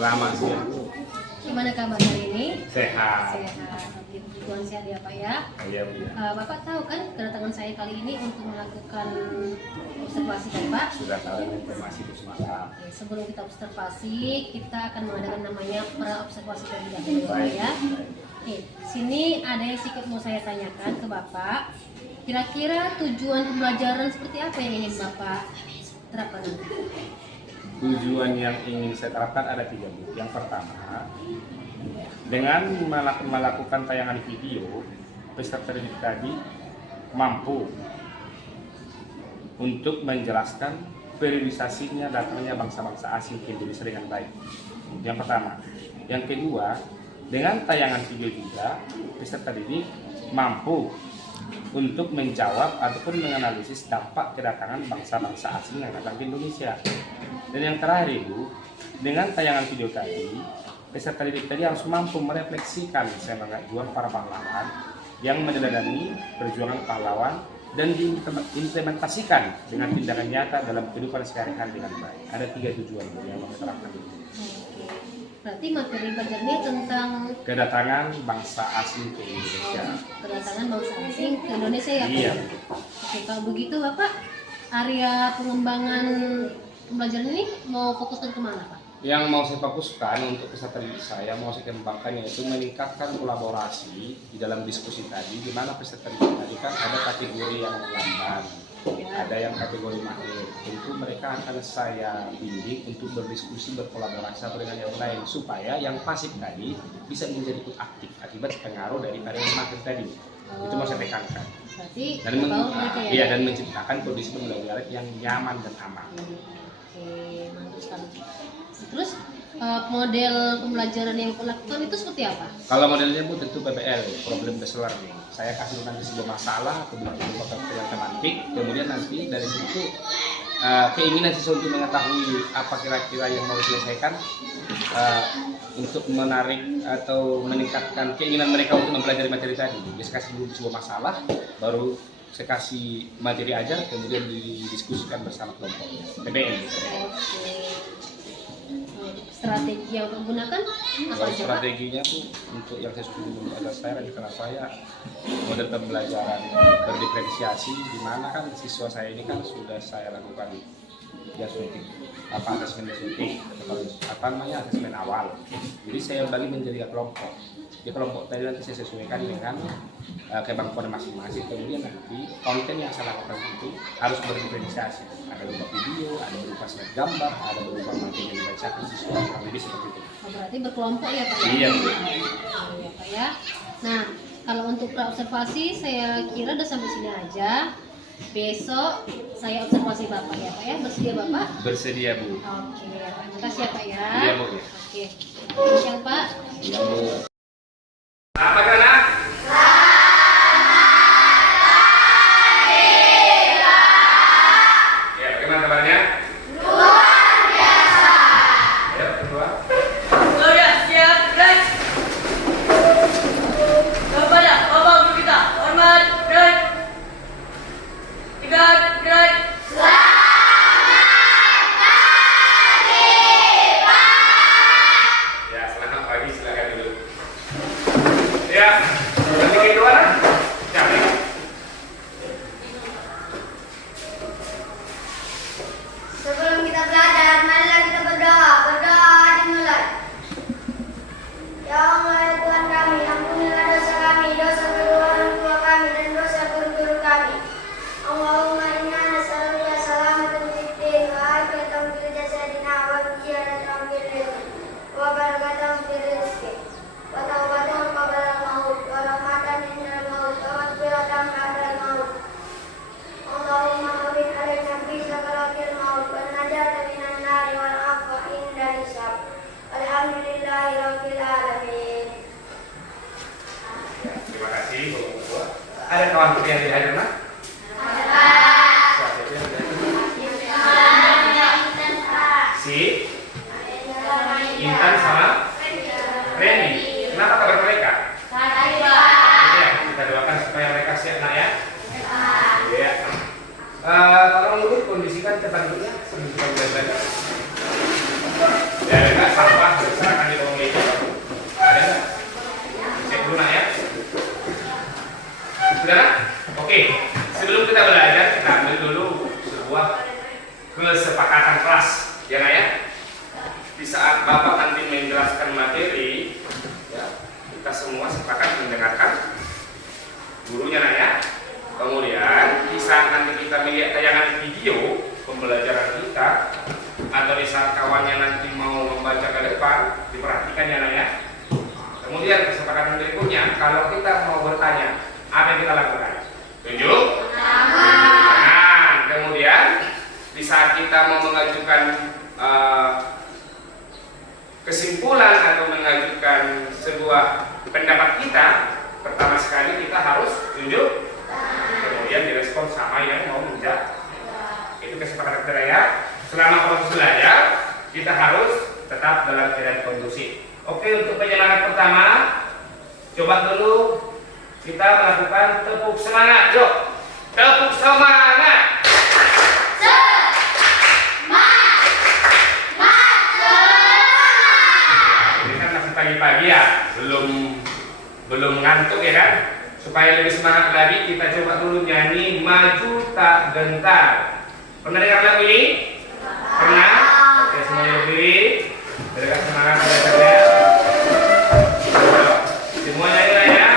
Selamat siang. Gimana kabar hari ini? Sehat. Sehat. Tuhan sehat ya Pak ya. Iya, Bu. Bapak tahu kan kedatangan saya kali ini untuk melakukan observasi kan Pak? Sudah tahu informasi itu semalam. Oke, sebelum kita observasi, kita akan mengadakan namanya pra-observasi terlebih dahulu Pak Baik. ya. Oke, sini ada yang sedikit mau saya tanyakan ke Bapak. Kira-kira tujuan pembelajaran seperti apa yang ingin Bapak terapkan nanti? Tujuan yang ingin saya terapkan ada 3, Bu. Yang pertama, dengan melakukan tayangan video, peserta didik tadi mampu untuk menjelaskan periodisasinya datangnya bangsa-bangsa asing ke Indonesia dengan baik. Yang pertama. Yang kedua, dengan tayangan video juga, peserta didik mampu untuk menjawab ataupun menganalisis dampak kedatangan bangsa-bangsa asing yang datang ke Indonesia. Dan yang terakhir, Ibu, dengan tayangan video tadi, peserta didik tadi harus mampu merefleksikan semangat juang para pahlawan yang meneladani perjuangan pahlawan dan diimplementasikan dengan tindakan nyata dalam kehidupan sehari-hari dengan baik. Ada 3 tujuan yang mau diterapkan itu. Berarti materi belajarnya tentang Kedatangan bangsa asing ke Indonesia. kedatangan bangsa asing ke Indonesia ya Pak? Iya. Oke, kalau begitu Bapak, area pengembangan pembelajaran ini mau fokuskan kemana Pak? Yang mau saya fokuskan untuk peserta didik saya, mau saya kembangkan yaitu meningkatkan kolaborasi di dalam diskusi tadi, di mana peserta didik tadi kan ada kategori yang lamban, ada yang kategori mahir. Tentu mereka akan saya bimbing untuk berdiskusi, berkolaborasi satu dengan yang lain supaya yang pasif tadi bisa menjadi ikut aktif akibat pengaruh dari yang mahir tadi. Itu mau saya tekankan. Berarti Dan, ya? dan menciptakan kondisi pembelajaran yang nyaman dan aman. Oke, mantap sekali. Terus model pembelajaran yang dilakukan itu seperti apa? Kalau modelnya Bu tentu PBL, problem based learning. Saya kasih nanti sebuah masalah, kemudian yang tematik, kemudian nanti dari situ keinginan siswa untuk mengetahui apa kira-kira yang mau diselesaikan untuk menarik atau meningkatkan keinginan mereka untuk mempelajari materi tadi. Jadi saya kasih dulu sebuah masalah, baru saya kasih materi ajar, kemudian didiskusikan bersama kelompok PBL. Strategi yang digunakan apa Kalau aja Pak? strateginya tuh untuk yang saya sudah dulu ada saya karena saya model pembelajaran berdiferensiasi di mana kan siswa saya ini kan sudah saya lakukan ya suntik asesmen suntik atau apa namanya asesmen awal. Jadi saya bagi menjadi kelompok. Di kelompok tadi nanti saya sesuaikan dengan kemampuan masing-masing. Kemudian nanti konten yang saya lakukan itu harus berdiferensiasi. Ada berupa video, ada berupa slide gambar, ada berupa materi yang dibacakan siswa. Jadi seperti itu. Berarti berkelompok ya Pak? Iya. Ya Pak ya. Nah, kalau untuk pra-observasi saya kira udah sampai sini aja. Besok saya observasi Bapak ya Pak ya. Bersedia Bapak? Bersedia Bu. Oke, terima kasih ya Pak ya. Iya Bu. Oke, siang Pak. Iya Bu. Apa karena? Ya, bagaimana kabarnya? Luar biasa. Ya, kedua. Sudah siap, guys. Kepada Bapak Guru kita, hormat, gerak. Tiga, gerak. Ya, selamat pagi, silakan duduk. Ya, nanti kedua lah. Ya, baik. Sebelum kita belajar, marilah kita berdoa. Berdoa dimulai. Ya Allah, ya Tuhan kami, ampunilah dosa kami, dosa kedua orang tua kami, dan dosa guru-guru kami. Allahumma inna nas'aluka salamatan fid din wa afiyatan fil jasadina wa ziyadatan fil ilmi wa barakatan fil rizqi wa taubatan qabla al-maut wa rahmatan indal maut wa maghfiratan ba'dal maut. Allahumma hawwin alaina fi sakaratil maut wa najata minan nari wal afwa inda hisab. Alhamdulillahi rabbil alamin. Ya, terima kasih Bu. Ada kawan yang dihadir, Nak? Si Intan sama Reni. Kenapa kabar mereka? Ya, kita doakan supaya mereka siap Nak ya. Iya. Tolong dulu kondisikan tempat duduknya sebelum kita belajar. Ya, enggak sampah. di saat Bapak nanti menjelaskan materi, ya, kita semua sepakat mendengarkan gurunya nanya. Kemudian di saat nanti kita melihat tayangan video pembelajaran kita, atau di saat kawannya nanti mau membaca ke depan, diperhatikan ya nanya. Kemudian kesepakatan berikutnya, kalau kita mau bertanya, apa yang kita lakukan? Tunjuk tangan. Kemudian di saat kita mau mengajukan kesimpulan atau mengajukan sebuah pendapat kita, pertama sekali kita harus tunjuk, kemudian direspon sama yang mau menjawab. Itu kesepakatan kita ya. Selama proses belajar kita harus tetap dalam keadaan kondusif. Oke, untuk penyemangat pertama, coba dulu kita melakukan tepuk semangat. Yuk, tepuk semangat. Ini kan masih pagi-pagi ya, belum ngantuk ya kan? Supaya lebih semangat lagi, kita coba dulu nyanyi Maju Tak Gentar. Pernah dengar lagu ini? Pernah? Oke, semuanya berdiri. Berikan semangat belajarnya. Semuanya ini ya.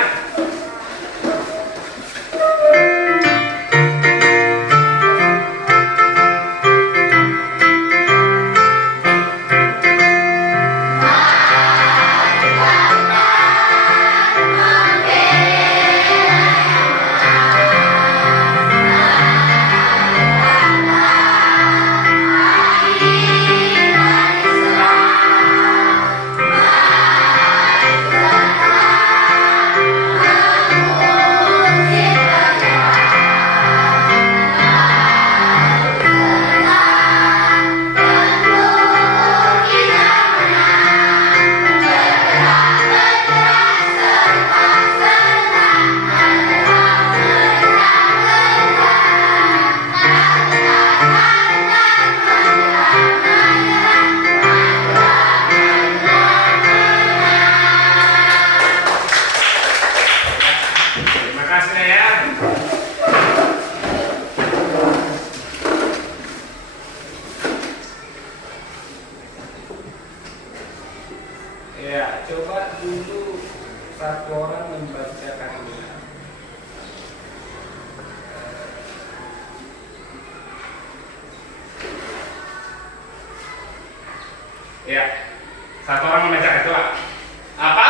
Ya, coba dulu satu orang membacakan ini. Ya, satu orang membacakan, coba. Apa?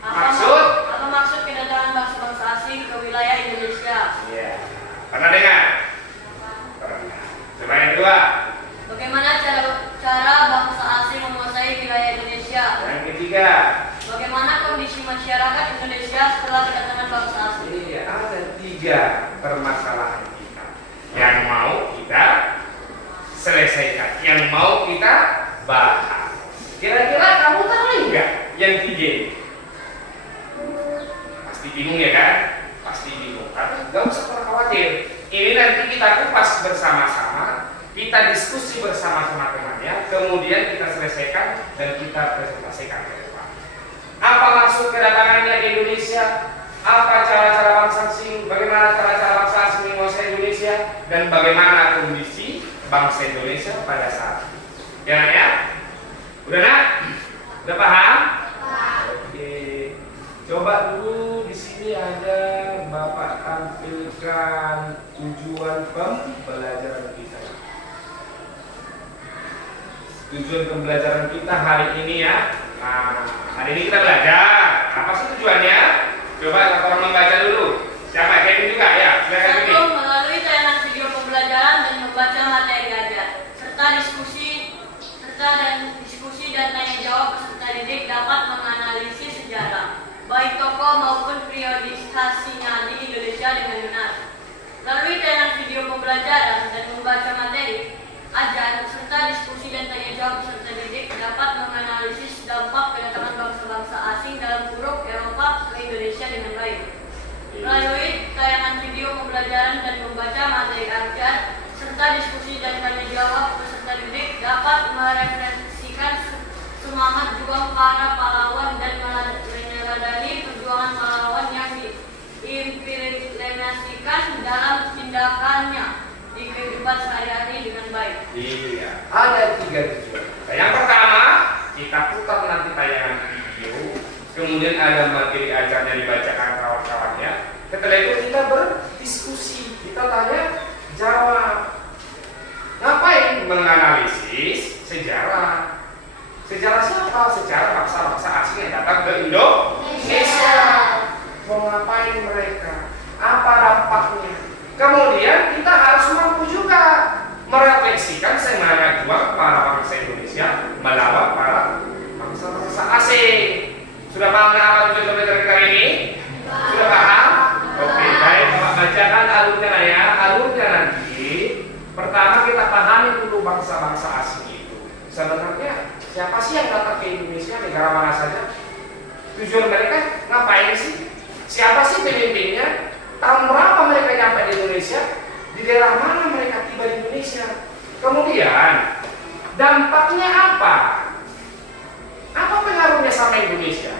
Maksud? Apa maksud kedatangan bangsa-bangsa asing ke wilayah Indonesia? Iya. Pernah dengar? Pernah. Coba yang kedua. Bagaimana cara bangsa asing menguasai wilayah Indonesia? Yang ketiga. Bagaimana kondisi masyarakat Indonesia setelah kedatangan bangsa asing? Iya, ada 3 permasalahan kita yang mau kita selesaikan, yang mau kita bahas. Kira-kira kamu tahu nggak yang 3 ini? Pasti bingung ya kan? Pasti bingung. Tapi nggak usah khawatir. Ini nanti kita kupas bersama-sama, kita diskusi bersama-sama temannya, kemudian kita selesaikan dan kita presentasikan ke depan. Apa maksud kedatangannya ke Indonesia? Apa cara-cara bangsa asing? Bagaimana cara-cara bangsa asing menguasai Indonesia? Dan bagaimana kondisi bangsa Indonesia pada saat itu? Ya, nak ya? Udah nak? Udah paham? Oke. Coba dulu di sini ada Bapak tampilkan tujuan pembelajaran kita. Tujuan pembelajaran kita hari ini ya. Nah, hari ini kita belajar. Apa sih tujuannya? Coba orang membaca dulu. Siapa? Kevin juga ya. Silakan Kevin. 1. Melalui tayangan video pembelajaran dan membaca materi ajar, serta diskusi dan tanya jawab peserta didik dapat menganalisis sejarah, baik tokoh maupun periodisasinya di Indonesia dengan benar. Melalui tayangan video pembelajaran dan membaca materi ajar, serta diskusi dan tanya jawab peserta didik dapat menganalisis dampak kedatangan bangsa-bangsa asing dalam kurung Eropa ke Indonesia dengan baik. Melalui tayangan video pembelajaran dan membaca materi ajar, serta diskusi dan tanya jawab peserta didik dapat merefleksikan semangat juang para pahlawan dan meneladani perjuangan pahlawan yang diimplementasikan dalam tindakannya di kehidupan sehari-hari dengan baik. Iya, ada 3 tujuan. kemudian ada materi ajarnya dibacakan kawan-kawannya. Setelah itu kita berdiskusi, kita tanya jawab. Ngapain? Menganalisis sejarah. Sejarah siapa? Sejarah bangsa-bangsa asing yang datang ke Indonesia. Mau ngapain mereka? Apa dampaknya? Kemudian kita harus mampu juga merefleksikan semangat juang para bangsa Indonesia melawan para bangsa-bangsa asing. Sudah paham apa tujuan belajar kita ini? Sudah paham? Oke, baik. Bapak bacakan alurnya ya. Alurnya nanti pertama kita pahami dulu bangsa-bangsa asing itu. Sebenarnya siapa sih yang datang ke Indonesia, negara mana saja? Tujuan mereka ngapain sih? Siapa sih pemimpinnya? Tahun berapa mereka nyampe di Indonesia? Di daerah mana mereka tiba di Indonesia? Kemudian dampaknya apa? Apa pengaruhnya sama Indonesia?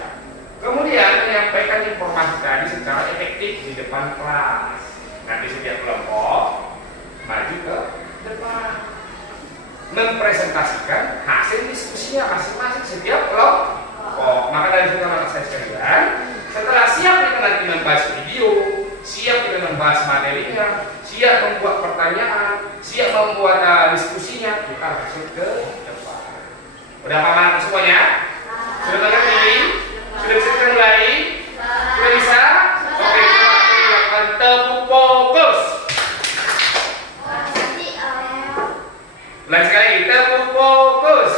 Kemudian menyampaikan informasi tadi secara efektif di depan kelas. Nanti setiap kelompok maju ke depan, mempresentasikan hasil diskusinya masing-masing setiap kelompok. Maka dari situ anak saya sekalian, setelah siap kita nanti membahas video, siap kita membahas materinya, siap membuat pertanyaan, siap membuat diskusinya, kita masuk ke depan. Udah paham semuanya? Sudah mengerti? Sudah bisa kita mulai? Sudah bisa? Oke, kita akan tepuk fokus. Ulang sekali, tepuk fokus.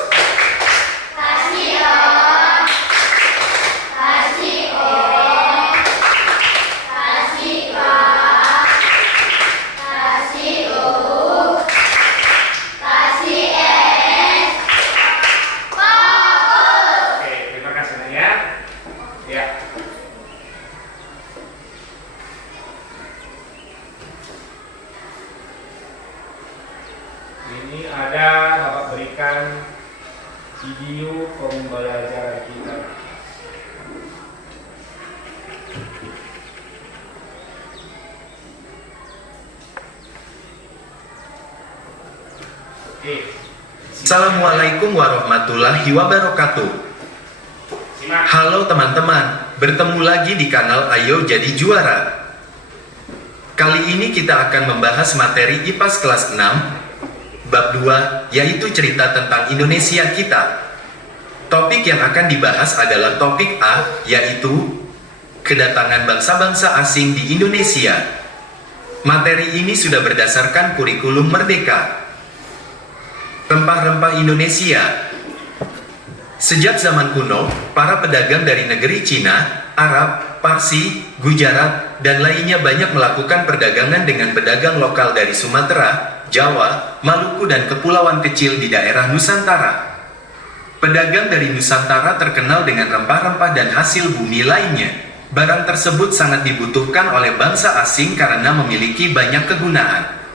Ini ada Bapak berikan video pembelajaran kita. Oke. Assalamualaikum warahmatullahi wabarakatuh. Simak. Halo teman-teman, bertemu lagi di kanal Ayo Jadi Juara. Kali ini kita akan membahas materi IPAS kelas 6 Bab 2, yaitu cerita tentang Indonesia kita. Topik yang akan dibahas adalah topik A, yaitu kedatangan bangsa-bangsa asing di Indonesia. Materi ini sudah berdasarkan kurikulum Merdeka. Rempah-rempah Indonesia. Sejak zaman kuno, para pedagang dari negeri Cina, Arab, Parsi, Gujarat, dan lainnya banyak melakukan perdagangan dengan pedagang lokal dari Sumatera, Jawa, Maluku, dan kepulauan kecil di daerah Nusantara. Pedagang dari Nusantara terkenal dengan rempah-rempah dan hasil bumi lainnya. Barang tersebut sangat dibutuhkan oleh bangsa asing karena memiliki banyak kegunaan.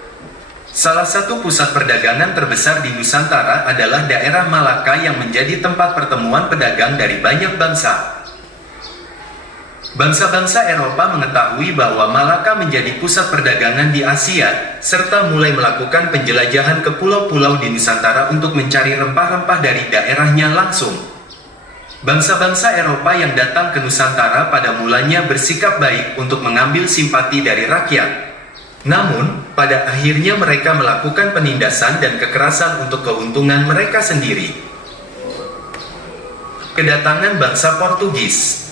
Salah satu pusat perdagangan terbesar di Nusantara adalah daerah Malaka yang menjadi tempat pertemuan pedagang dari banyak bangsa. Bangsa-bangsa Eropa mengetahui bahwa Malaka menjadi pusat perdagangan di Asia, serta mulai melakukan penjelajahan ke pulau-pulau di Nusantara untuk mencari rempah-rempah dari daerahnya langsung. Bangsa-bangsa Eropa yang datang ke Nusantara pada mulanya bersikap baik untuk mengambil simpati dari rakyat. Namun, pada akhirnya mereka melakukan penindasan dan kekerasan untuk keuntungan mereka sendiri. Kedatangan bangsa Portugis.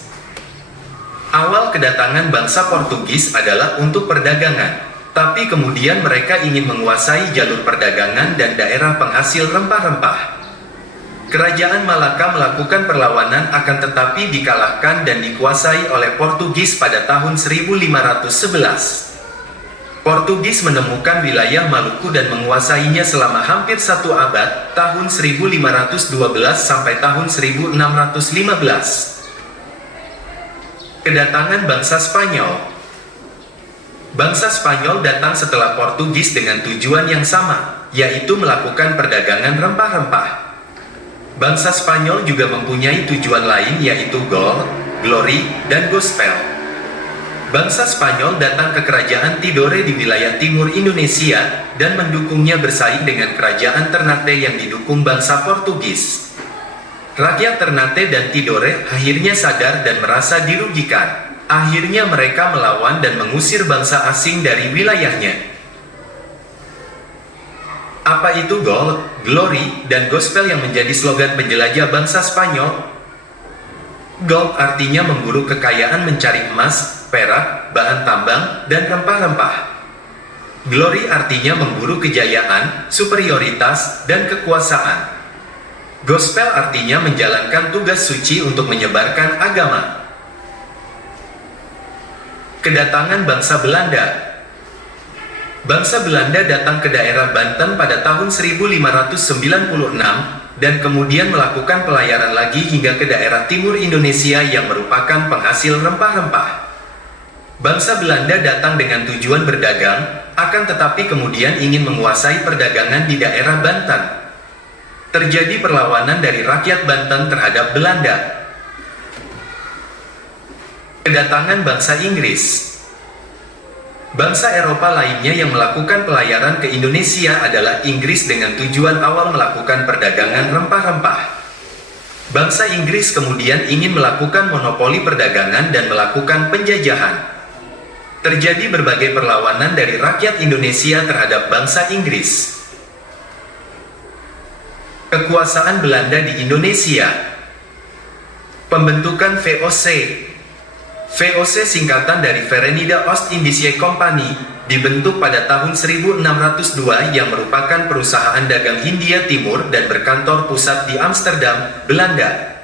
Awal kedatangan bangsa Portugis adalah untuk perdagangan, tapi kemudian mereka ingin menguasai jalur perdagangan dan daerah penghasil rempah-rempah. Kerajaan Malaka melakukan perlawanan akan tetapi dikalahkan dan dikuasai oleh Portugis pada tahun 1511. Portugis menemukan wilayah Maluku dan menguasainya selama hampir 1 abad, tahun 1512 sampai tahun 1615. Kedatangan bangsa Spanyol. Bangsa Spanyol datang setelah Portugis dengan tujuan yang sama, yaitu melakukan perdagangan rempah-rempah. Bangsa Spanyol juga mempunyai tujuan lain yaitu gold, glory, dan gospel. Bangsa Spanyol datang ke kerajaan Tidore di wilayah timur Indonesia dan mendukungnya bersaing dengan kerajaan Ternate yang didukung bangsa Portugis. Rakyat Ternate dan Tidore akhirnya sadar dan merasa dirugikan. Akhirnya mereka melawan dan mengusir bangsa asing dari wilayahnya. Apa itu gold, glory, dan gospel yang menjadi slogan penjelajah bangsa Spanyol? Gold artinya memburu kekayaan mencari emas, perak, bahan tambang, dan rempah-rempah. Glory artinya memburu kejayaan, superioritas, dan kekuasaan. Gospel artinya menjalankan tugas suci untuk menyebarkan agama. Kedatangan bangsa Belanda. Bangsa Belanda datang ke daerah Banten pada tahun 1596 dan kemudian melakukan pelayaran lagi hingga ke daerah timur Indonesia yang merupakan penghasil rempah-rempah. Bangsa Belanda datang dengan tujuan berdagang, akan tetapi kemudian ingin menguasai perdagangan di daerah Banten. Terjadi perlawanan dari rakyat Banten terhadap Belanda. Kedatangan bangsa Inggris. Bangsa Eropa lainnya yang melakukan pelayaran ke Indonesia adalah Inggris dengan tujuan awal melakukan perdagangan rempah-rempah. Bangsa Inggris kemudian ingin melakukan monopoli perdagangan dan melakukan penjajahan. Terjadi berbagai perlawanan dari rakyat Indonesia terhadap bangsa Inggris. Kekuasaan Belanda di Indonesia. Pembentukan VOC. VOC singkatan dari Verenigde Oost-Indische Compagnie, dibentuk pada tahun 1602 yang merupakan perusahaan dagang Hindia Timur dan berkantor pusat di Amsterdam, Belanda.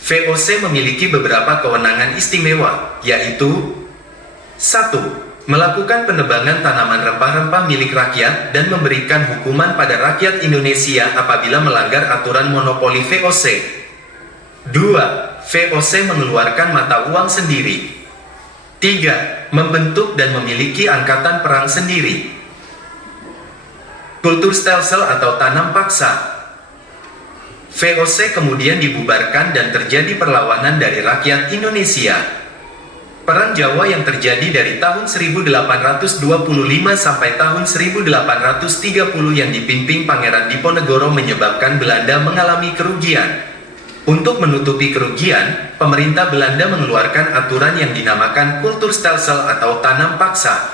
VOC memiliki beberapa kewenangan istimewa, yaitu 1. Melakukan penebangan tanaman rempah-rempah milik rakyat dan memberikan hukuman pada rakyat Indonesia apabila melanggar aturan monopoli VOC. 2. VOC mengeluarkan mata uang sendiri. 3. Membentuk dan memiliki angkatan perang sendiri. Kulturstelsel atau tanam paksa. VOC kemudian dibubarkan dan terjadi perlawanan dari rakyat Indonesia. Perang Jawa yang terjadi dari tahun 1825 sampai tahun 1830 yang dipimpin Pangeran Diponegoro menyebabkan Belanda mengalami kerugian. Untuk menutupi kerugian, pemerintah Belanda mengeluarkan aturan yang dinamakan Kulturstelsel atau tanam paksa.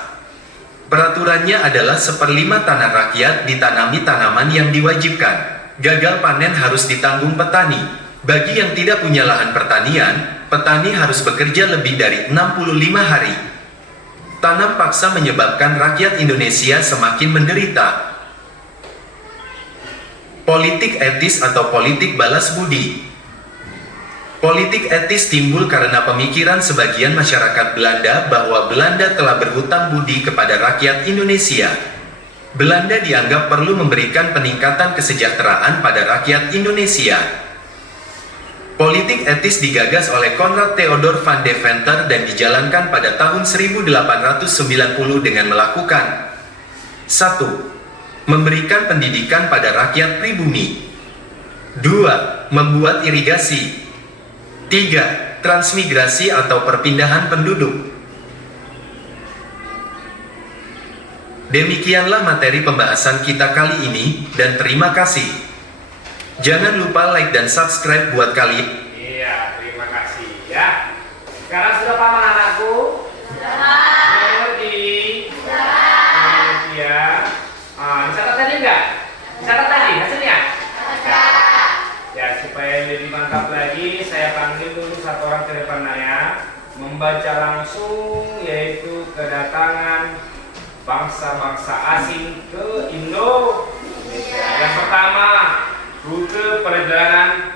Peraturannya adalah 1/5 tanah rakyat ditanami tanaman yang diwajibkan. Gagal panen harus ditanggung petani. Bagi yang tidak punya lahan pertanian, petani harus bekerja lebih dari 65 hari. Tanam paksa menyebabkan rakyat Indonesia semakin menderita. Politik etis atau politik balas budi. Politik etis timbul karena pemikiran sebagian masyarakat Belanda bahwa Belanda telah berhutang budi kepada rakyat Indonesia. Belanda dianggap perlu memberikan peningkatan kesejahteraan pada rakyat Indonesia. Politik etis digagas oleh Konrad Theodor van Deventer dan dijalankan pada tahun 1890 dengan melakukan 1. Memberikan pendidikan pada rakyat pribumi. 2. Membuat irigasi. 3. Transmigrasi atau perpindahan penduduk. Demikianlah materi pembahasan kita kali ini, dan terima kasih. Jangan lupa like dan subscribe buat kalian. Iya, terima kasih ya. Sekarang sudah paham anakku? Sudah. Mengerti? Sudah. Ya. Dicatat tadi enggak? Dicatat tadi hasilnya? Ya, supaya lebih mantap lagi, saya panggil dulu satu orang ke depan Naya membaca langsung, yaitu kedatangan bangsa-bangsa asing ke Indonesia. Yang pertama, rute perjalanan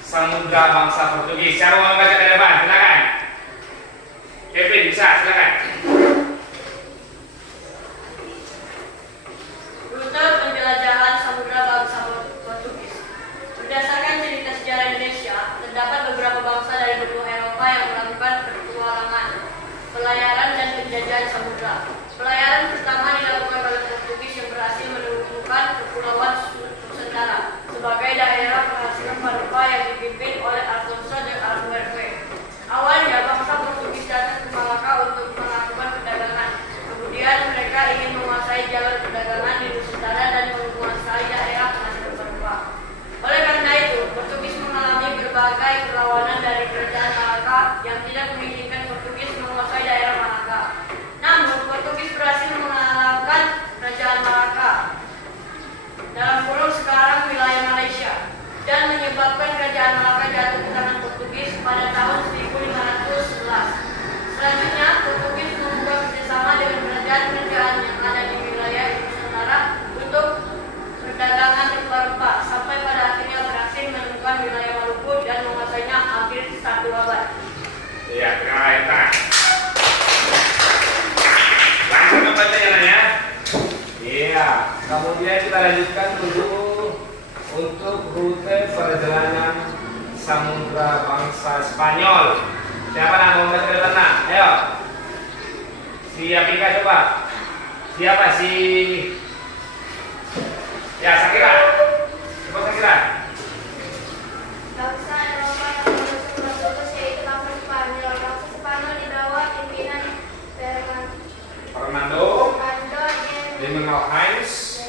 samudra bangsa Portugis. Siapa mau membaca ke depan? Silakan. Kevin bisa, silakan. Rute penjelajahan samudra bangsa Portugis. Berdasarkan cerita sejarah Indonesia, terdapat beberapa bangsa dari benua Eropa yang melakukan petualangan, pelayaran dan penjajahan samudra. Pelayaran pertama dilakukan oleh Portugis yang berhasil menemukan kepulauan Nusantara sebagai daerah penghasil rempah yang dipimpin oleh Alfonso de Albuquerque. Awalnya bangsa Portugis datang ke Malaka untuk lanjutkan dulu untuk rute perjalanan samudra bangsa Spanyol. Siapa yang mau membaca ke depan? Ayo. Si Apika coba. Siapa si? Ya, Sakira. Coba Sakira. Bangsa Eropa yang mengusung Portugis yaitu bangsa Spanyol. Bangsa Spanyol di bawah pimpinan Fernando de Menalhais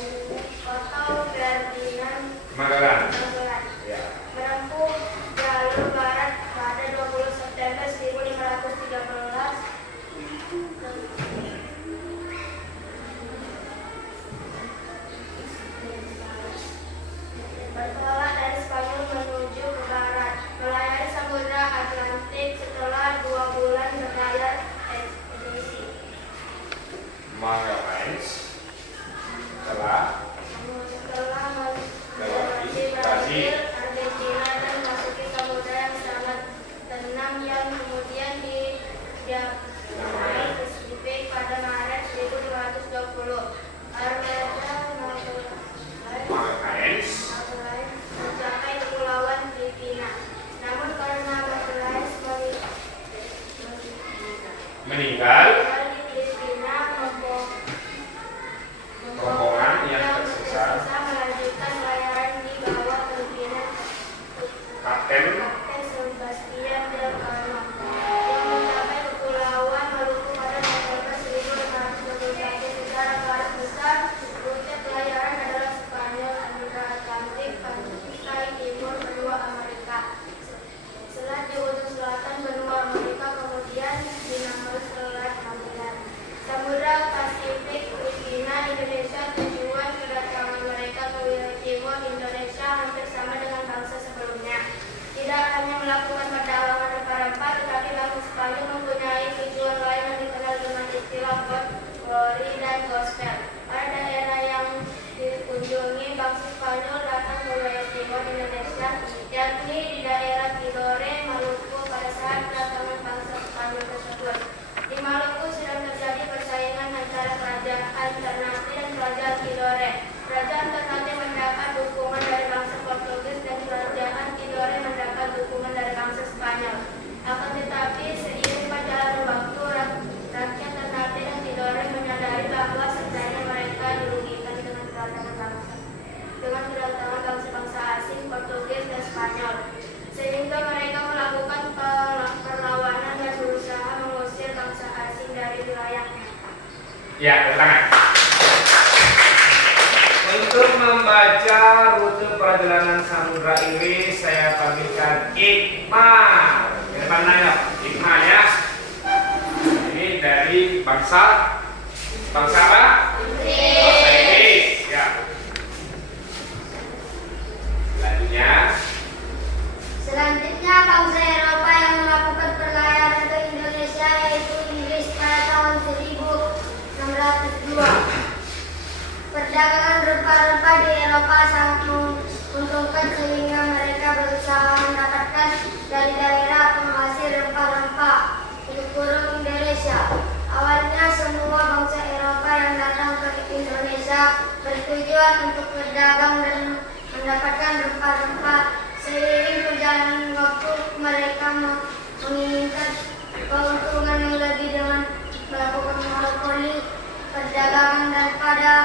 Otto Ferdinand Magalan. Magellan Ya. menempuh jalur barat pada 20 September 1513. Bertolak dari Spanyol menuju ke barat, melayari Samudra Atlantik setelah 2 bulan berlayar ekspedisi. Magalan. Setelah melewati Brasil, Argentina dan memasuki samudra yang sangat tenang yang kemudian dinamai Pasifik pada Maret 1520. Armada Magalan mencapai Kepulauan Filipina. Namun karena Magellan meninggal, di Filipina, rombongan yang tersisa melanjutkan pelayaran di bawah pimpinan Kapten Kapten Sebastian del Cano yang mencapai Kepulauan Maluku pada November 1521. Secara garis besar, rute pelayaran adalah Spanyol, Samudra Atlantik, Pantai Timur, benua Amerika. Selat di ujung selatan benua Amerika kemudian dinamai Selat Magellan. Samudra Pasifik, Filipina, Indonesia. Tujuan kedatangan mereka ke wilayah timur Indonesia hampir sama dengan bangsa sebelumnya. Tidak hanya melakukan perdagangan rempah-rempah, tetapi bangsa Spanyol mempunyai tujuan lain yang dikenal dengan istilah God, Glory, dan Gospel. Pada daerah yang dikunjungi, bangsa Spanyol datang ke wilayah timur Indonesia, yakni di daerah Tidore, Maluku pada saat kedatangan bangsa Spanyol tersebut. Di Maluku sedang terjadi persaingan antara kerajaan Ternate dan kerajaan Tidore. Kerajaan Ternate mendapat dukungan dari bangsa Portugis dan kerajaan Tidore mendapat dukungan dari bangsa Spanyol. Akan tetapi seiring perjalanan waktu, rakyat Ternate dan Tidore menyadari bahwa sebenarnya mereka dirugikan dengan kedatangan bangsa-bangsa asing Portugis dan Spanyol, sehingga mereka melakukan perlawanan dan berusaha mengusir bangsa asing dari wilayahnya. ya, tangan. Untuk membaca rute perjalanan samudra Inggris, saya panggilkan Iqmal. Di depan nanya, Iqmal ya. Ini dari bangsa apa? Bangsa Inggris. Ya. Selanjutnya, Selanjutnya, bangsa Eropa yang melakukan perlayaran ke Indonesia yaitu Inggris pada tahun 1602. Perdagangan rempah-rempah di Eropa sangat menguntungkan sehingga mereka berusaha mendapatkan dari daerah penghasil rempah-rempah untuk Indonesia. Awalnya semua bangsa Eropa yang datang ke Indonesia bertujuan untuk berdagang dan mendapatkan rempah-rempah. Seiring perjalanan waktu, mereka menginginkan keuntungan yang lebih dengan melakukan monopoli perdagangan dan pada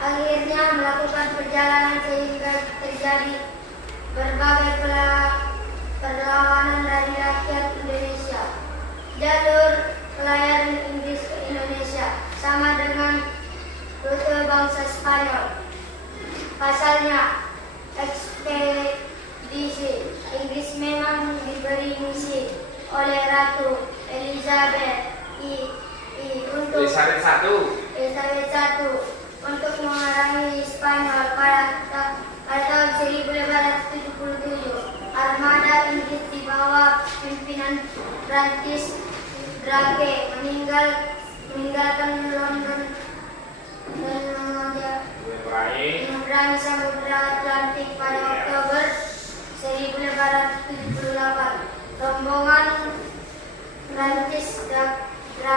akhirnya melakukan perjalanan sehingga terjadi berbagai perlawanan dari rakyat Indonesia. Jalur pelayaran Inggris ke Indonesia sama dengan rute bangsa Spanyol. Pasalnya, ekspedisi Inggris memang diberi misi oleh Ratu Elizabeth I untuk Elizabeth I untuk mengurangi Spanyol pada tahun 1577. Armada Inggris di bawah pimpinan Francis Drake meninggalkan London dan menyeberangi Samudra Atlantik pada Oktober 1578. Rombongan Francis Drake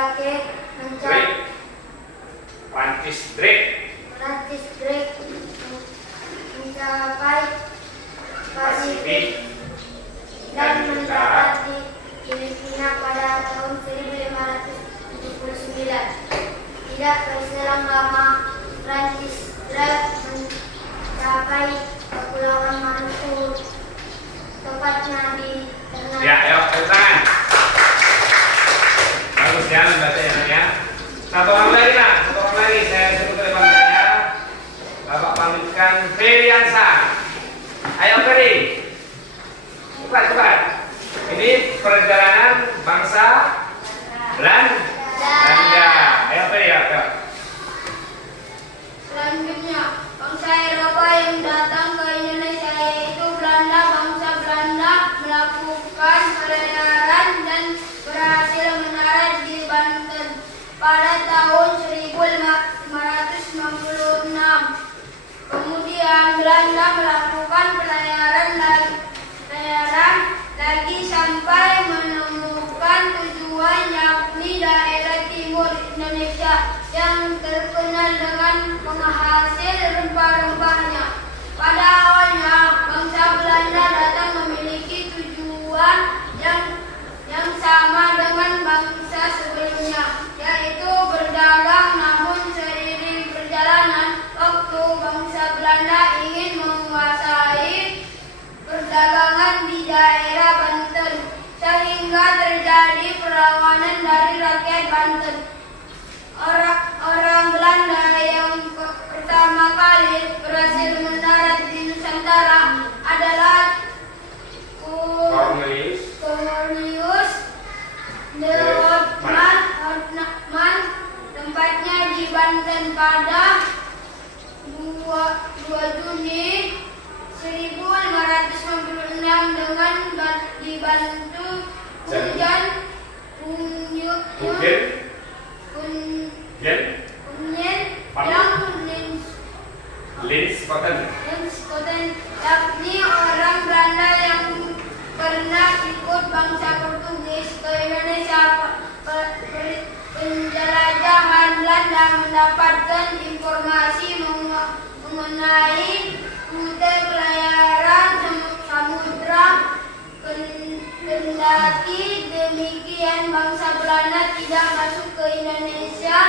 Pasifik dan mendarat di Filipina pada tahun 1579. Tidak berselang lama, Prancis telah mencapai Kepulauan Maluku, tepatnya di Ternate. Ya, ayo tepuk tangan. Bagus ya membacanya ya. Satu orang lagi nak, satu orang lagi saya suruh ke depan saya. Bapak pamitkan Feriansa. Ayo Feri. Cepat. Ini perjalanan bangsa Belanda. Ayo Feri ya. Selanjutnya, bangsa Eropa yang datang ke Indonesia yaitu Belanda. Bangsa Belanda melakukan pelayaran dan berhasil mendarat di Banten pada tahun 1556. Kemudian Belanda melakukan pelayaran lagi sampai menemukan tujuan yakni daerah timur Indonesia yang terkenal dengan penghasil rempah-rempahnya. Pada awalnya bangsa Belanda datang memiliki tujuan yang sama dengan bangsa sebelumnya, yaitu berdagang. Namun seiring perjalanan waktu bangsa Belanda ingin menguasai perdagangan di daerah Banten, sehingga terjadi perlawanan dari rakyat Banten. Orang Belanda yang pertama kali berhasil mendarat di Nusantara adalah Cornelius de Houtman, tempatnya di Banten pada 2 Juni 1556 dengan dibantu hujan yang Linscotten, yakni orang Belanda yang pernah ikut bangsa Portugis ke Indonesia. Penjelajahan Belanda mendapatkan informasi mengenai rute pelayaran samudra. Kendati demikian, bangsa Belanda tidak masuk ke Indonesia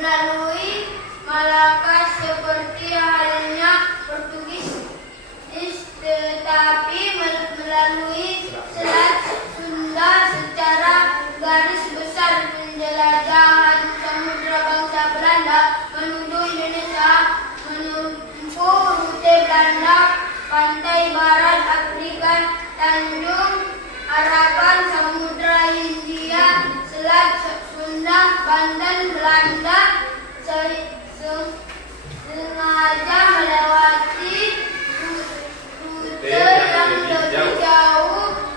melalui Malaka seperti halnya Portugis, tetapi melalui Selat Sunda. Secara garis besar, penjelajahan samudra bangsa Belanda menuju Indonesia menempuh rute Belanda, pantai barat Afrika, Tanjung Harapan, Samudra Hindia, Selat Sunda, Banten. Belanda sengaja melewati rute yang lebih jauh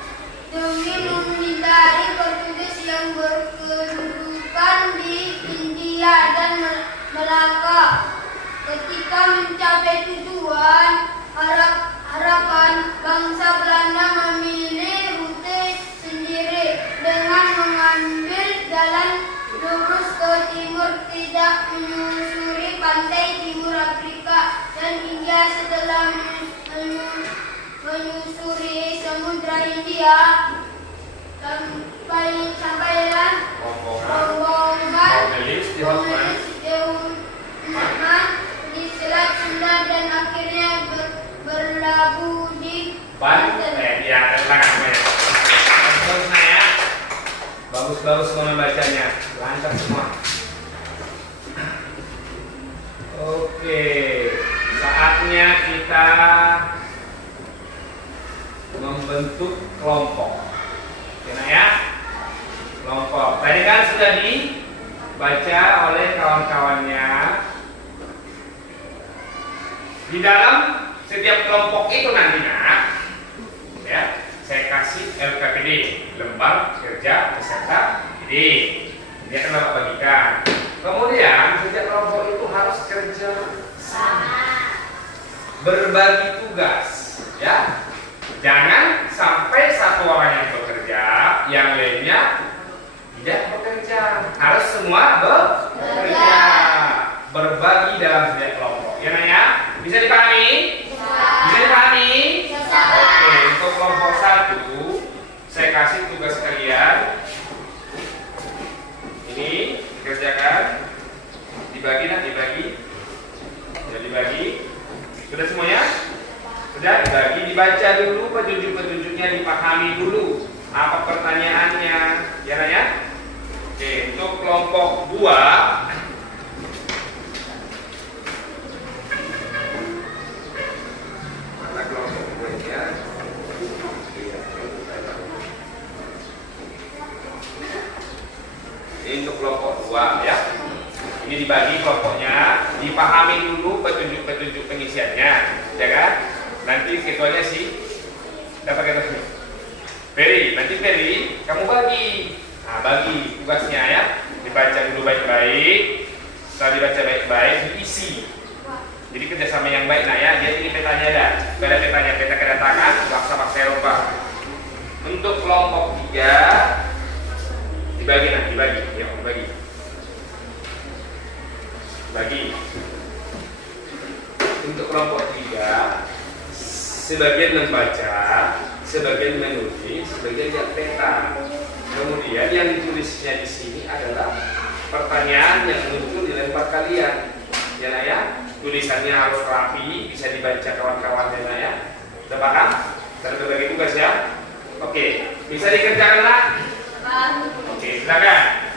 demi menghindari Portugis yang berkedudukan di Hindia dan Melaka. Ketika mencapai tujuan, harapan bangsa Belanda memilih rute sendiri dengan mengambil jalan lurus ke timur, tidak menyusuri pantai timur Afrika dan India. Setelah menyusuri Samudra Hindia, sampailah rombongan di Selat Sunda dan akhirnya berlabuh di Banten. Ya, tenang. Terusnya ya. Bagus semua membacanya, lancar semua. Oke, saatnya kita membentuk kelompok. Oke, nah ya, kelompok. Tadi kan sudah dibaca oleh kawan-kawannya. Di dalam setiap kelompok itu nantinya, ya, saya kasih LKPD, lembar kerja peserta didik. Ini akan Bapak bagikan. Kemudian setiap kelompok itu harus kerja sama, berbagi tugas, ya. Jangan sampai satu orang yang bekerja, yang lainnya tidak bekerja. Harus semua bekerja, berbagi dalam setiap kelompok. Ya, Naya? Bisa dipahami? Bisa dipahami? Sudah dibagi, dibaca dulu petunjuk-petunjuknya, dipahami dulu apa pertanyaannya, ya nak ya. Oke, untuk kelompok 2 mana kelompok 2 ya? Ini untuk kelompok 2 ya. Ini dibagi kelompoknya, dipahami dulu petunjuk-petunjuk pengisiannya, ya kan? Nanti ketuanya sih dapat ketuanya. Ferry, nanti Ferry kamu bagi. Nah, bagi tugasnya ya. Dibaca dulu baik-baik. Setelah dibaca baik-baik, diisi. Jadi kerjasama yang baik, nah ya. Jadi ini petanya dah. Ada petanya, peta kedatangan, bangsa-bangsa Eropa. Untuk kelompok 3 dibagi, nah dibagi, ya dibagi. Bagi. Untuk kelompok 3 sebagian membaca, sebagian menulis, sebagian lihat peta. Kemudian yang ditulisnya di sini adalah pertanyaan yang muncul di lembar kalian. Ya nak ya, tulisannya harus rapi, bisa dibaca kawan-kawannya nak ya. Sudah paham? Kita berbagi tugas ya. Oke, bisa dikerjakan nak? Oke, silakan.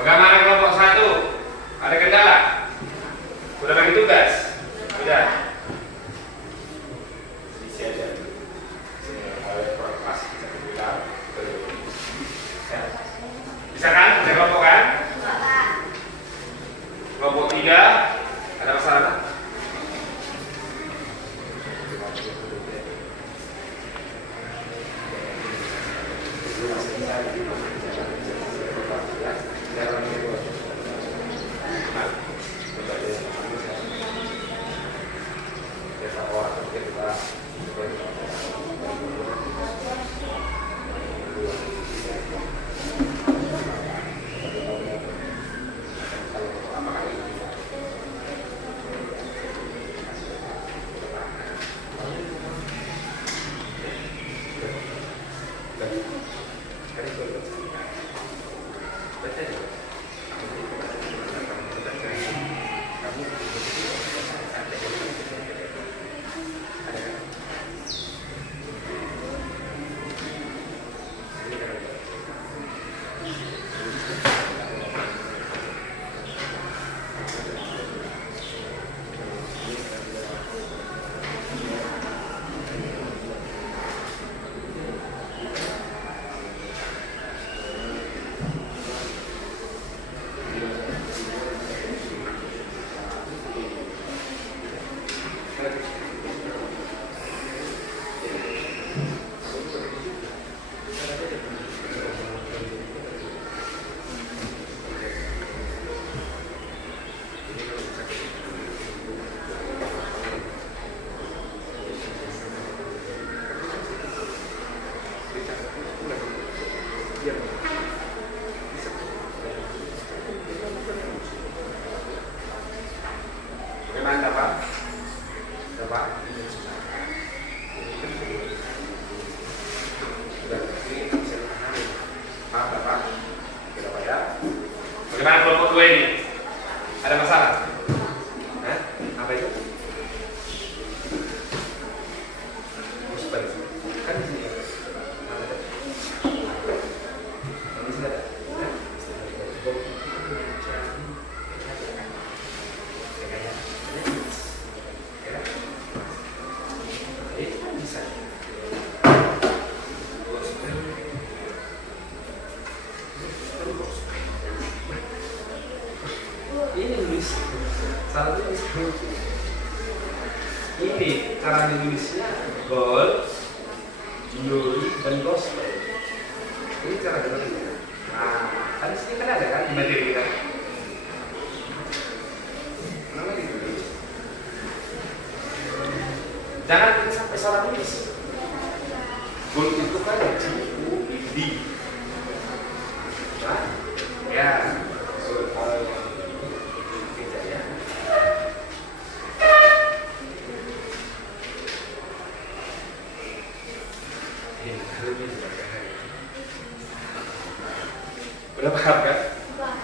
Bagaimana kelompok 1? Ada kendala? Sudah bagi tugas? Sudah? Isi aja. Sini harus pas bisa dibilang. Ya. Bisa kan? Ada kelompok kan? Kelompok 3 ada masalah? Bagaimana Pak? Pak? Bisa. Ini nulis salah tulis. Ini cara menulisnya gold, glory, dan gospel. Ini cara menulisnya. Nah, kan sini kan ada kan di materi kita. Nama ditulis. Jangan kita sampai salah nulis. Gold itu kan G-U-I-D. Nah, ya. Udah paham kan?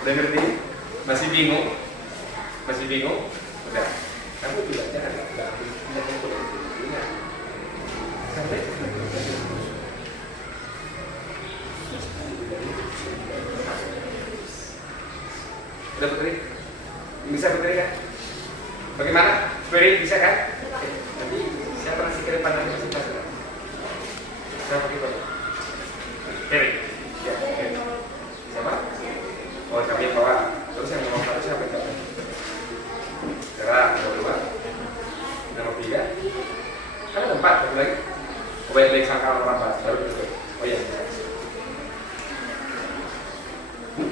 Udah ngerti? Masih bingung? Masih bingung? Udah. Kamu juga jangan nggak sampai udah Putri? Bisa Putri kan? Bagaimana? Putri bisa kan? Oke. Nanti siapa nasi ke depan nanti masih pas? Siapa kita? Heri. Ya, Heri. Siapa? Oh, kami bawa. Terus yang ngomong satu siapa? Gerak, dua. Nomor 3. Kan ada 4, satu lagi. Baik-baik sangka orang apa? Baru itu. Oh iya.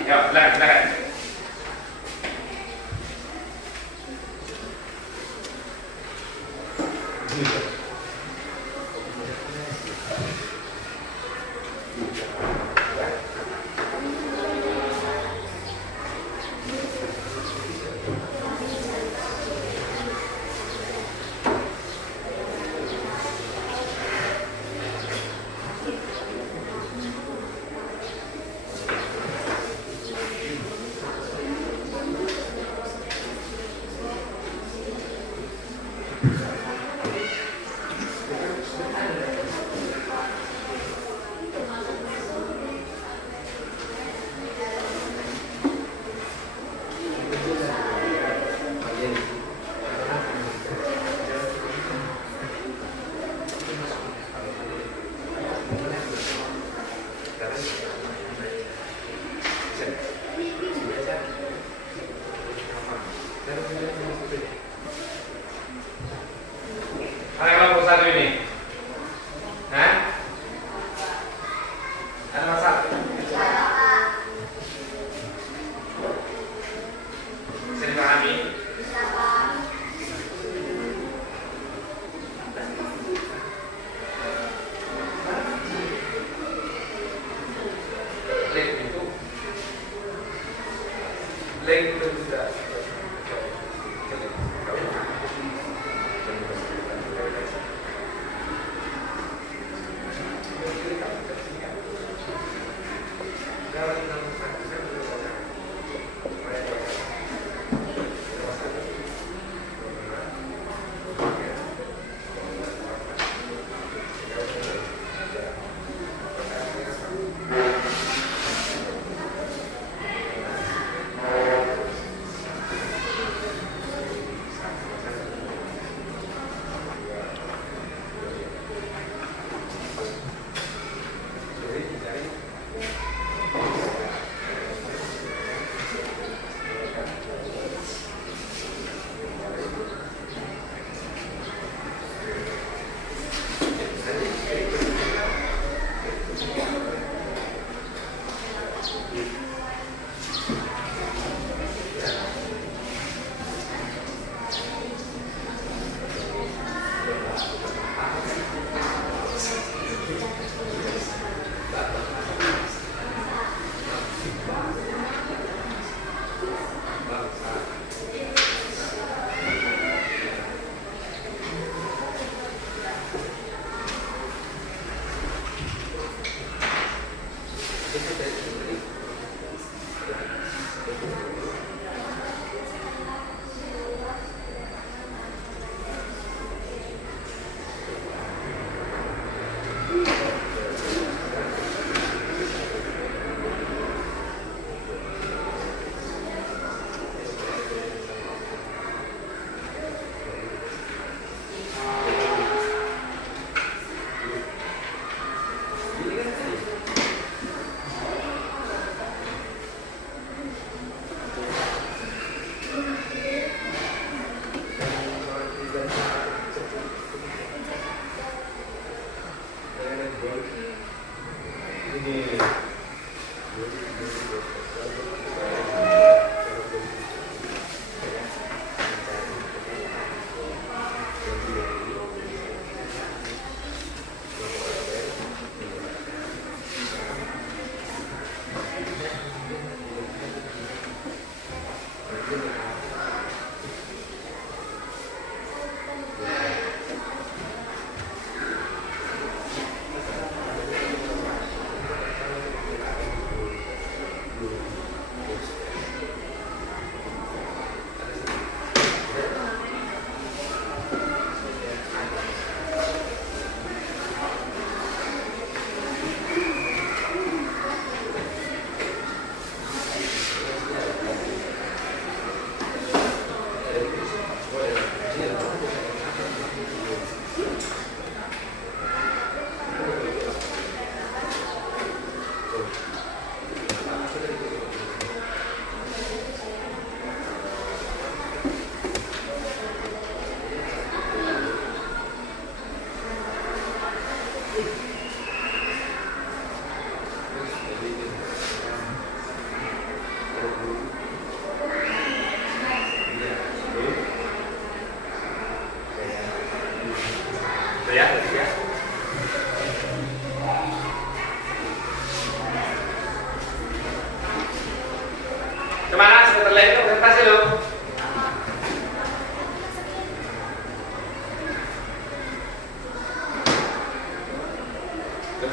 Ya, silakan.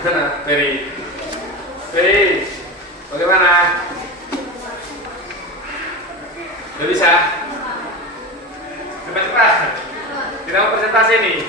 Mana? Ferry. Ferry, bagaimana? Udah bisa? Cepat-cepat. Kita mau presentasi nih.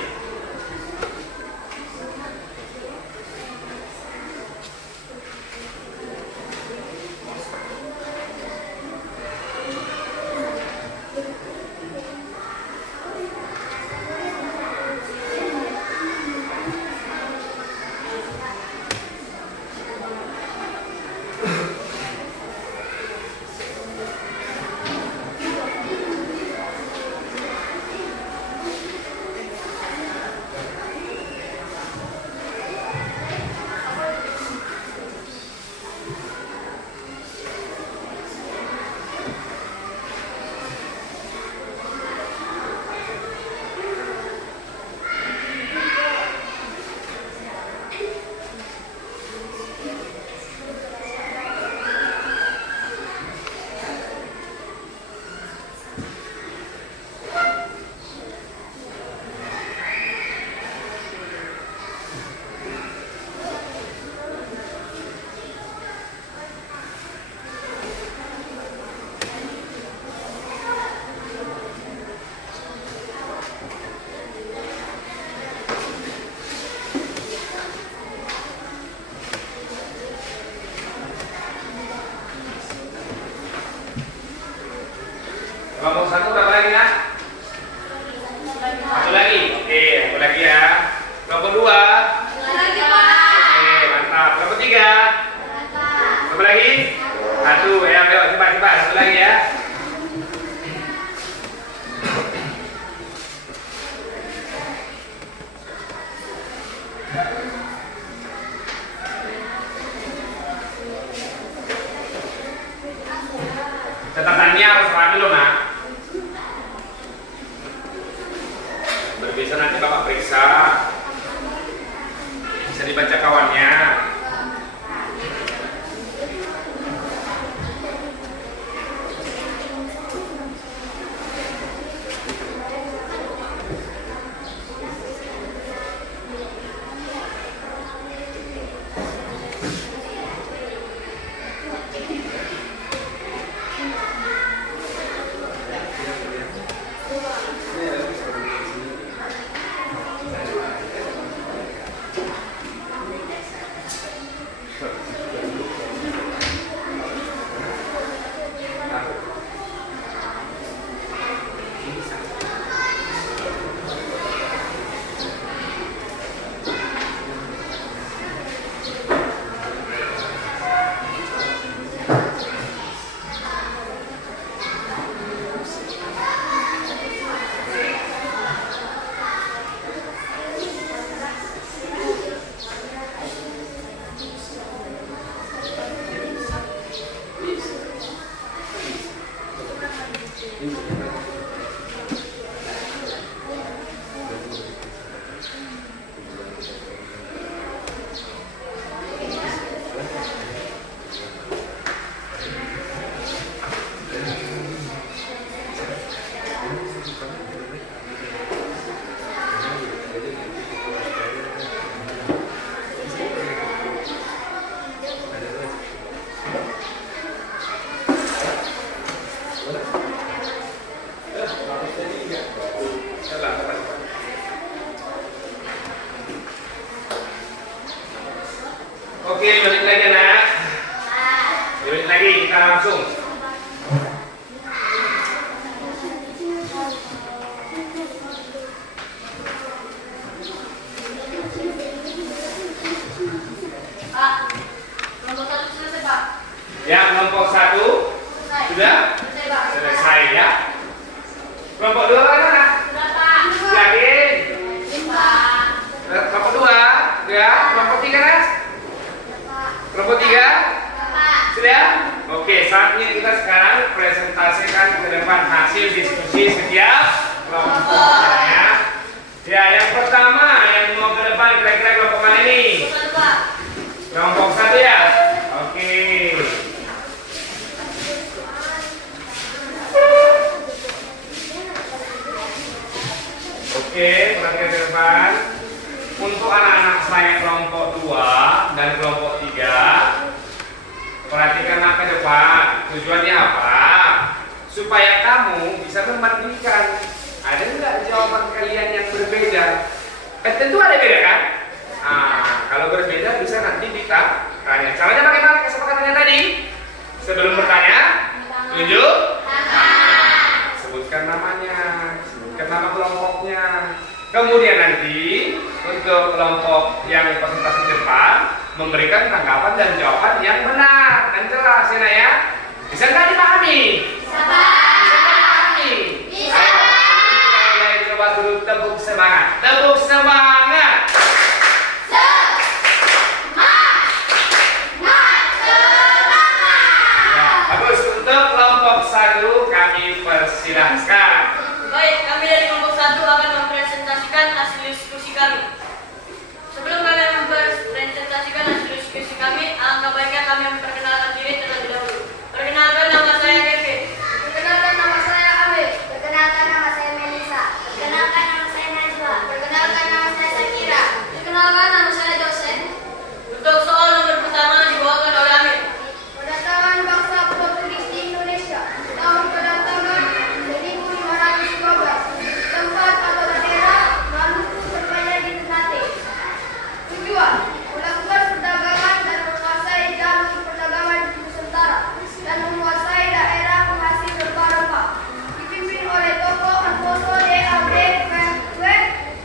Kelompok 1 berapa lagi ya? Satu lagi. Oke, satu lagi ya. Kelompok 2. Oke, mantap. Kelompok 3. Berapa lagi? Satu. Ya, ayo cepat. Satu lagi ya. Catatannya harus rapi loh, Nak. Bisa nanti Bapak periksa, bisa dibaca kawannya. Oke, balik lagi Nak. Balik lagi, kita langsung. Pak, kelompok 1 selesai, Pak. Ya, kelompok 1 sudah Selesai, Pak. selesai ya. Kelompok 2 bagaimana? Sudah, Pak. Yakin? Pak. Kelompok 2, ya. Kelompok 3 kan? Kelompok 3? Sudah? Oke, saatnya kita sekarang presentasikan ke depan hasil diskusi setiap kelompok ya. Ya, yang pertama yang mau ke depan kira-kira kelompok mana ini? Kelompok 1 ya? Oke. Oke, perhatikan ke depan. untuk anak-anak saya kelompok 2 dan kelompok 3, perhatikanlah ke depan. Tujuannya apa? Supaya kamu bisa membandingkan. Ada nggak jawaban kalian yang berbeda? Tentu ada beda kan? Kalau berbeda bisa nanti kita tanya. Caranya bagaimana kesepakatannya tadi? Sebelum bertanya, tunjuk. Sebutkan namanya, sebutkan nama kelompoknya. Kemudian nanti untuk kelompok yang presentasi depan memberikan tanggapan dan jawaban yang benar dan jelas ya. Bisa nggak dipahami? Bisa dipahami? Bisa. Ayo coba dulu tepuk semangat. Tepuk semangat. Ya, bagus. Untuk kelompok 1 kami persilahkan. Baik, kami dari kelompok 1 akan mempresentasikan hasil diskusi kami. Sebelum kami mempresentasikan hasil diskusi kami, alangkah baiknya kami memperkenalkan diri terlebih dahulu. Perkenalkan, nama saya Kevin. Perkenalkan, nama saya Amir. Perkenalkan, nama saya Melisa. Perkenalkan, nama saya Najwa. Perkenalkan, nama saya Sakira. Perkenalkan, nama saya Joseph. Untuk soal nomor pertama dibawakan oleh Amir. Kedatangan bangsa Portugis di Indonesia. Tahun kedatangan 1515. Tempat atau daerah Maluku terbanyak di Ternate. Tujuan melakukan perdagangan dan menguasai jalur perdagangan di Nusantara dan menguasai daerah penghasil rempah-rempah. Dipimpin oleh tokoh Alfonso de Abreu.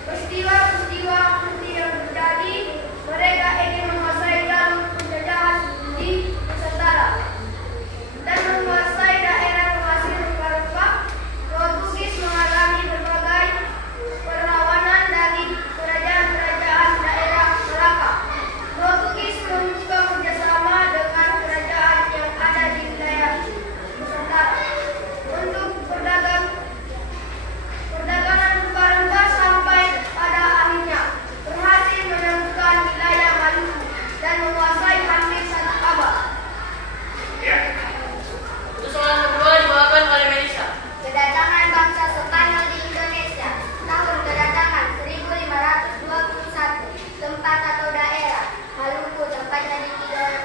Peristiwa-peristiwa yang terjadi, mereka ingin menguasai jalur penjajahan di Nusantara dan menguasai daerah penghasil rempah-rempah. Portugis mengalami berbagai perlawanan dari kerajaan-kerajaan daerah Malaka. Portugis membuka kerjasama dengan kerajaan yang ada di wilayah Nusantara untuk perdagangan rempah-rempah sampai pada akhirnya berhasil menemukan wilayah Maluku dan menguasai hampir 1 abad. Ya. Untuk soal nomor 2 dibawakan oleh Melisa. Kedatangan bangsa Spanyol di Indonesia. Tahun kedatangan 1521. Tempat atau daerah Maluku, tempatnya di Tidore.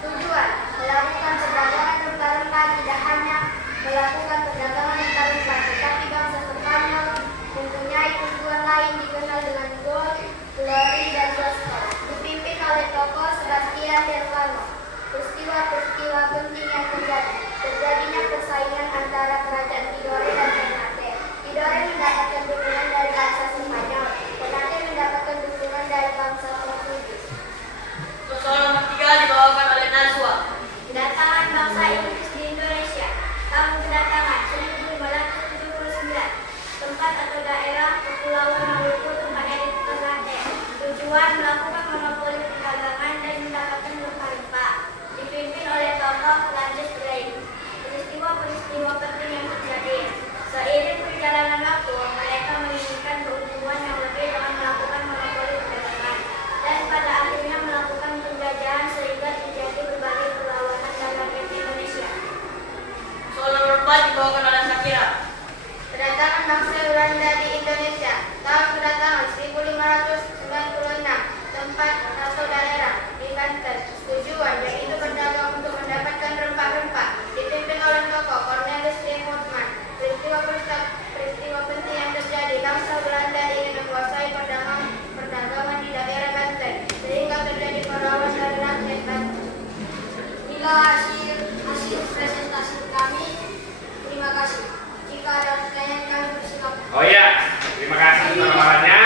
Tujuan melakukan perdagangan rempah-rempah. Tidak hanya melakukan perdagangan rempah-rempah, tetapi bangsa Spanyol mempunyai tujuan lain dikenal dengan gold, glory, dan gospel. Dipimpin oleh tokoh Sebastian Elcano. Peristiwa-peristiwa penting yang terjadinya persaingan antara kerajaan Tidore dan Ternate. Tidore mendapatkan dukungan dari bangsa Spanyol, Ternate mendapatkan dukungan dari bangsa Portugis. Untuk soal nomor 3 dibawakan oleh Najwa. Kedatangan bangsa Inggris di Indonesia. Tahun kedatangan 1579. Tempat atau daerah Kepulauan Maluku, tempatnya di Ternate. Tujuan melakukan monopoli perdagangan dan mendapatkan rempah-rempah. Dipimpin oleh tokoh Francis Drake. Peristiwa-peristiwa penting yang terjadi. Seiring perjalanan waktu, mereka menginginkan keuntungan yang lebih dengan melakukan monopoli perdagangan dan pada akhirnya melakukan penjajahan sehingga terjadi berbagai perlawanan dalam Indonesia. Soal nomor 4 dibawakan oleh Sakira. Kedatangan bangsa Belanda di Indonesia. Tahun kedatangan 1596. Tempat atau daerah di Banten. Tujuan yaitu berdagang untuk mendapatkan rempah-rempah. Dipimpin oleh tokoh Cornelis de Houtman. Peristiwa penting yang terjadi. Bangsa Belanda ingin menguasai perdagangan di daerah Banten sehingga terjadi perlawanan dari rakyat Banten. Inilah hasil presentasi kami. Terima kasih. Jika ada pertanyaan kami persilakan. Oh iya, terima kasih teman-temannya.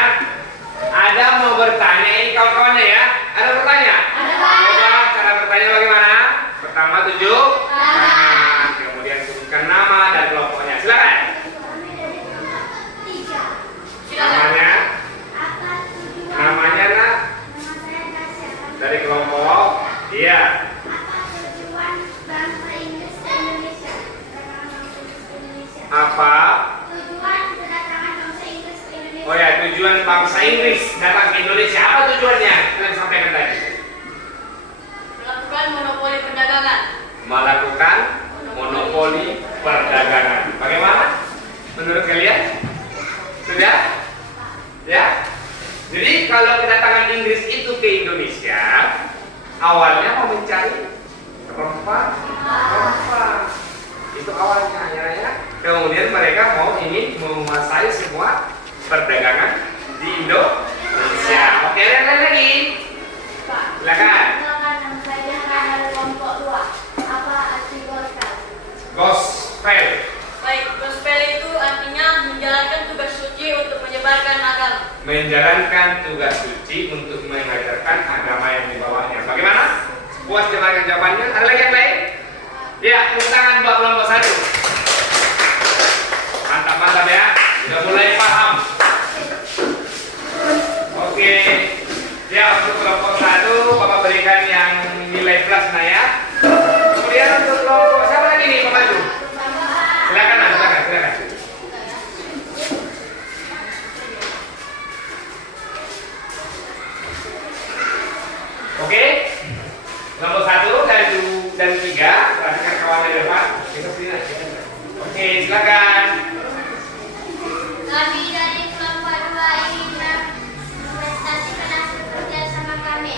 Ada mau bertanya ini kawan-kawannya ya? Ada bertanya? Ada. Coba cara bertanya bagaimana? Pertama tunjuk tangan, kemudian sebutkan nama dan kelompoknya. Silakan. Namanya? Namanya nak? Dari kelompok? Iya. Apa? Oh ya, tujuan bangsa Inggris datang ke Indonesia. Apa tujuannya? Kalian sampaikan tadi. Melakukan monopoli perdagangan. Melakukan monopoli perdagangan. Bagaimana? Menurut kalian? Sudah? Ya? Jadi kalau kedatangan Inggris itu ke Indonesia, awalnya mau mencari rempah. Itu awalnya ya. Kemudian mereka ingin menguasai semua perdagangan di Indonesia. Oke, lihat lagi. Silakan. Nama saya dari kelompok 2. Apa arti gospel? Gospel. Baik, gospel itu artinya menjalankan tugas suci untuk menyebarkan agama. Menjalankan tugas suci untuk mengajarkan agama yang dibawanya. Bagaimana? Puas dengan jawabannya? Ada lagi yang lain? Ya, tepuk tangan buat kelompok 1. Mantap ya. Sudah mulai paham. Oke. Ya, untuk kelompok 1 Bapak berikan yang nilai plusnya ya. Kemudian untuk kelompok siapa lagi nih Bapak Ju? Silakan. Oke. Nomor 1 dan 3, perhatikan kawan di depan. Oke, silakan. Kami dari kelompok 2 ingin mempresentasikan hasil kerja sama kami.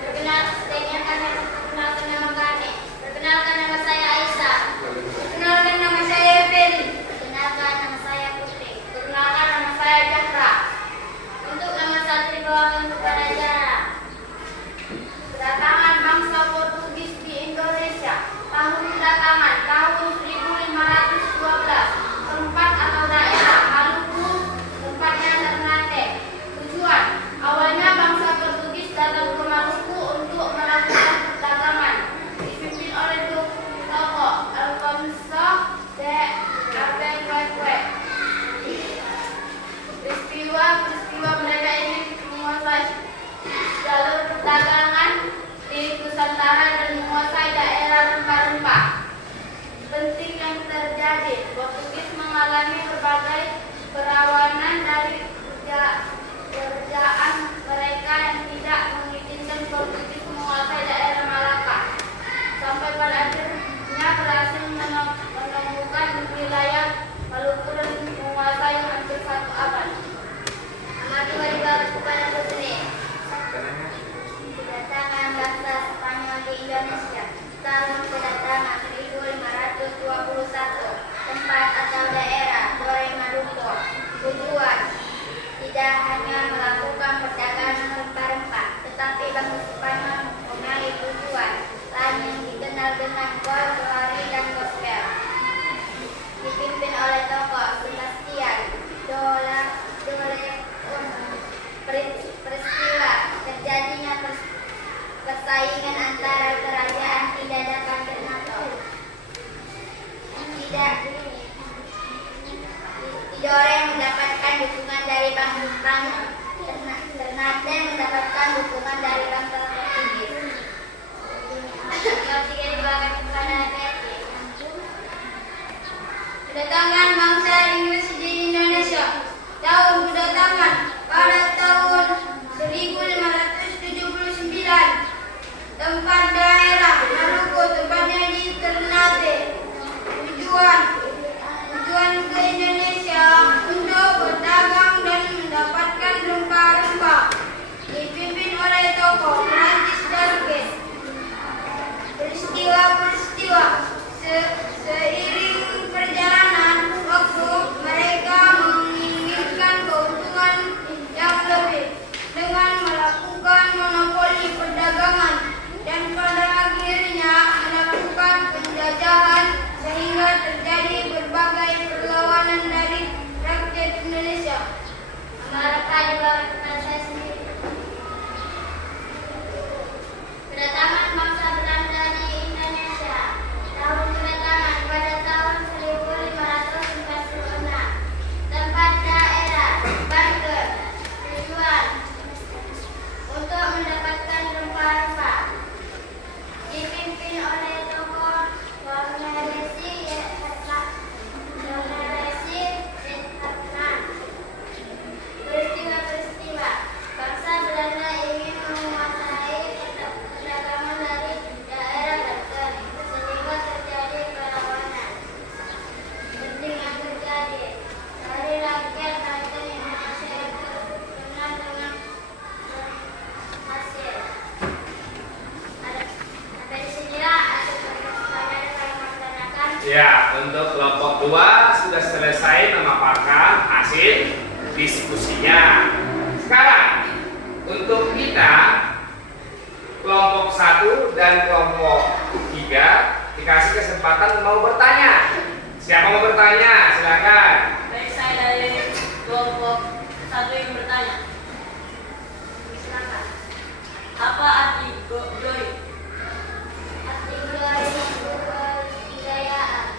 Perkenalkan nama kami. Perkenalkan nama saya Aisyah. Perkenalkan nama saya Feli. Perkenalkan nama saya Putri. Perkenalkan nama saya Jafra. Untuk nama santri bawakan kepada Jara. Kedatangan bangsa Portugis di Indonesia. Tahun kedatangan tahun 1512. Tempat atau daerah Maluku, tempatnya Ternate. Tujuan awalnya bangsa Portugis datang ke Maluku untuk melakukan perdagangan. Dipimpin oleh tokoh Alfonso de Albuquerque. Peristiwa mereka ini menguasai jalur perdagangan di Nusantara dan menguasai daerah rempah-rempah. Penting yang terjadi, Portugis mengalami berbagai perlawanan dari kerajaan mereka yang tidak mengizinkan Portugis menguasai daerah Malaka. Sampai pada akhirnya berhasil menemukan wilayah Maluku dan menguasai hampir 1 abad. Amati wajib kepada Putri. Kedatangan bangsa Spanyol di Indonesia. Tahun kedatangan 1521. Tempat atau daerah Torre Maluku. Tujuan tidak hanya melakukan perdagangan rempah-rempah, tetapi bangsa Spanyol memiliki tujuan lain yang dikenal dengan Golari dan Gospel. Dipimpin oleh tokoh Sebastian Dole. Peristiwa terjadinya persaingan antara kerajaan tidak dapat Ternate. Tidore mendapatkan dukungan dari bangsa Spanyol. Ternate mendapatkan dukungan dari bangsa Portugis. Yang tiga dibawakan kepada Betty. Kedatangan bangsa Inggris di Indonesia. Tahun kedatangan pada tahun 1579. Tempat daerah Maluku, tempatnya di Ternate. Tujuan ke Indonesia untuk berdagang dan mendapatkan rempah-rempah. Dipimpin oleh tokoh Francis Darkes. Peristiwa seiring perjalanan waktu mereka menginginkan keuntungan yang lebih dengan melakukan monopoli perdagangan dan pada akhirnya melakukan penjajahan sehingga terjadi berbagai perlawanan dari rakyat Indonesia. Mereka juga kepada saya sendiri. Kedatangan bangsa Belanda di Indonesia. Tahun kedatangan pada tahun 1546. Tempat daerah Banten. Tujuan untuk mendapatkan rempah-rempah. Dipimpin oleh tokoh Warnaresi Yetnan. Peristiwa selesai memaparkan hasil diskusinya. Sekarang untuk kita kelompok 1 dan kelompok 3 dikasih kesempatan mau bertanya. Siapa mau bertanya? Silakan. Baik, saya dari kelompok 1 yang bertanya. Silakan. Apa arti glory? Arti glory itu kejayaan.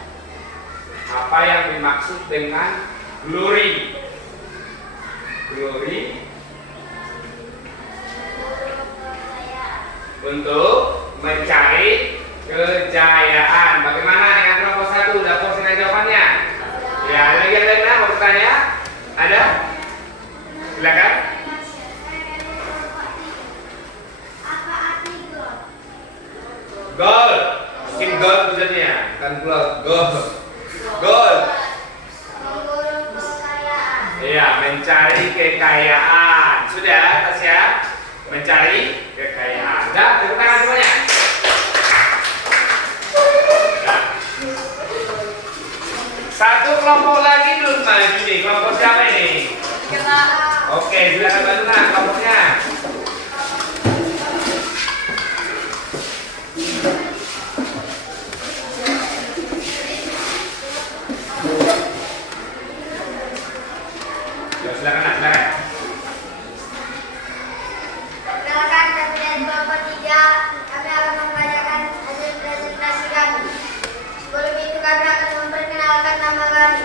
Apa yang dimaksud dengan glory? Glory untuk mencari kejayaan. Bagaimana dengan kelompok 1? Udah puas dengan jawabannya? Ya, ada lagi yang lain mau bertanya? Ada? Silakan. Apa arti gol? Goal. Mungkin goal tujuannya, kan goal. Goal. Memburu kekayaan. Iya, mencari kekayaan. Sudah, Tasya? Mencari kekayaan. Dah, tepuk tangan semuanya. Dah. Satu kelompok lagi belum maju nih. Kelompok siapa ini? Kita Oke, silakan bantu kelompoknya. Ya, silakan. Perkenalkan, kami dari kelompok 3. Kami akan membacakan hasil presentasi kami. Sebelum itu kami akan memperkenalkan nama kami.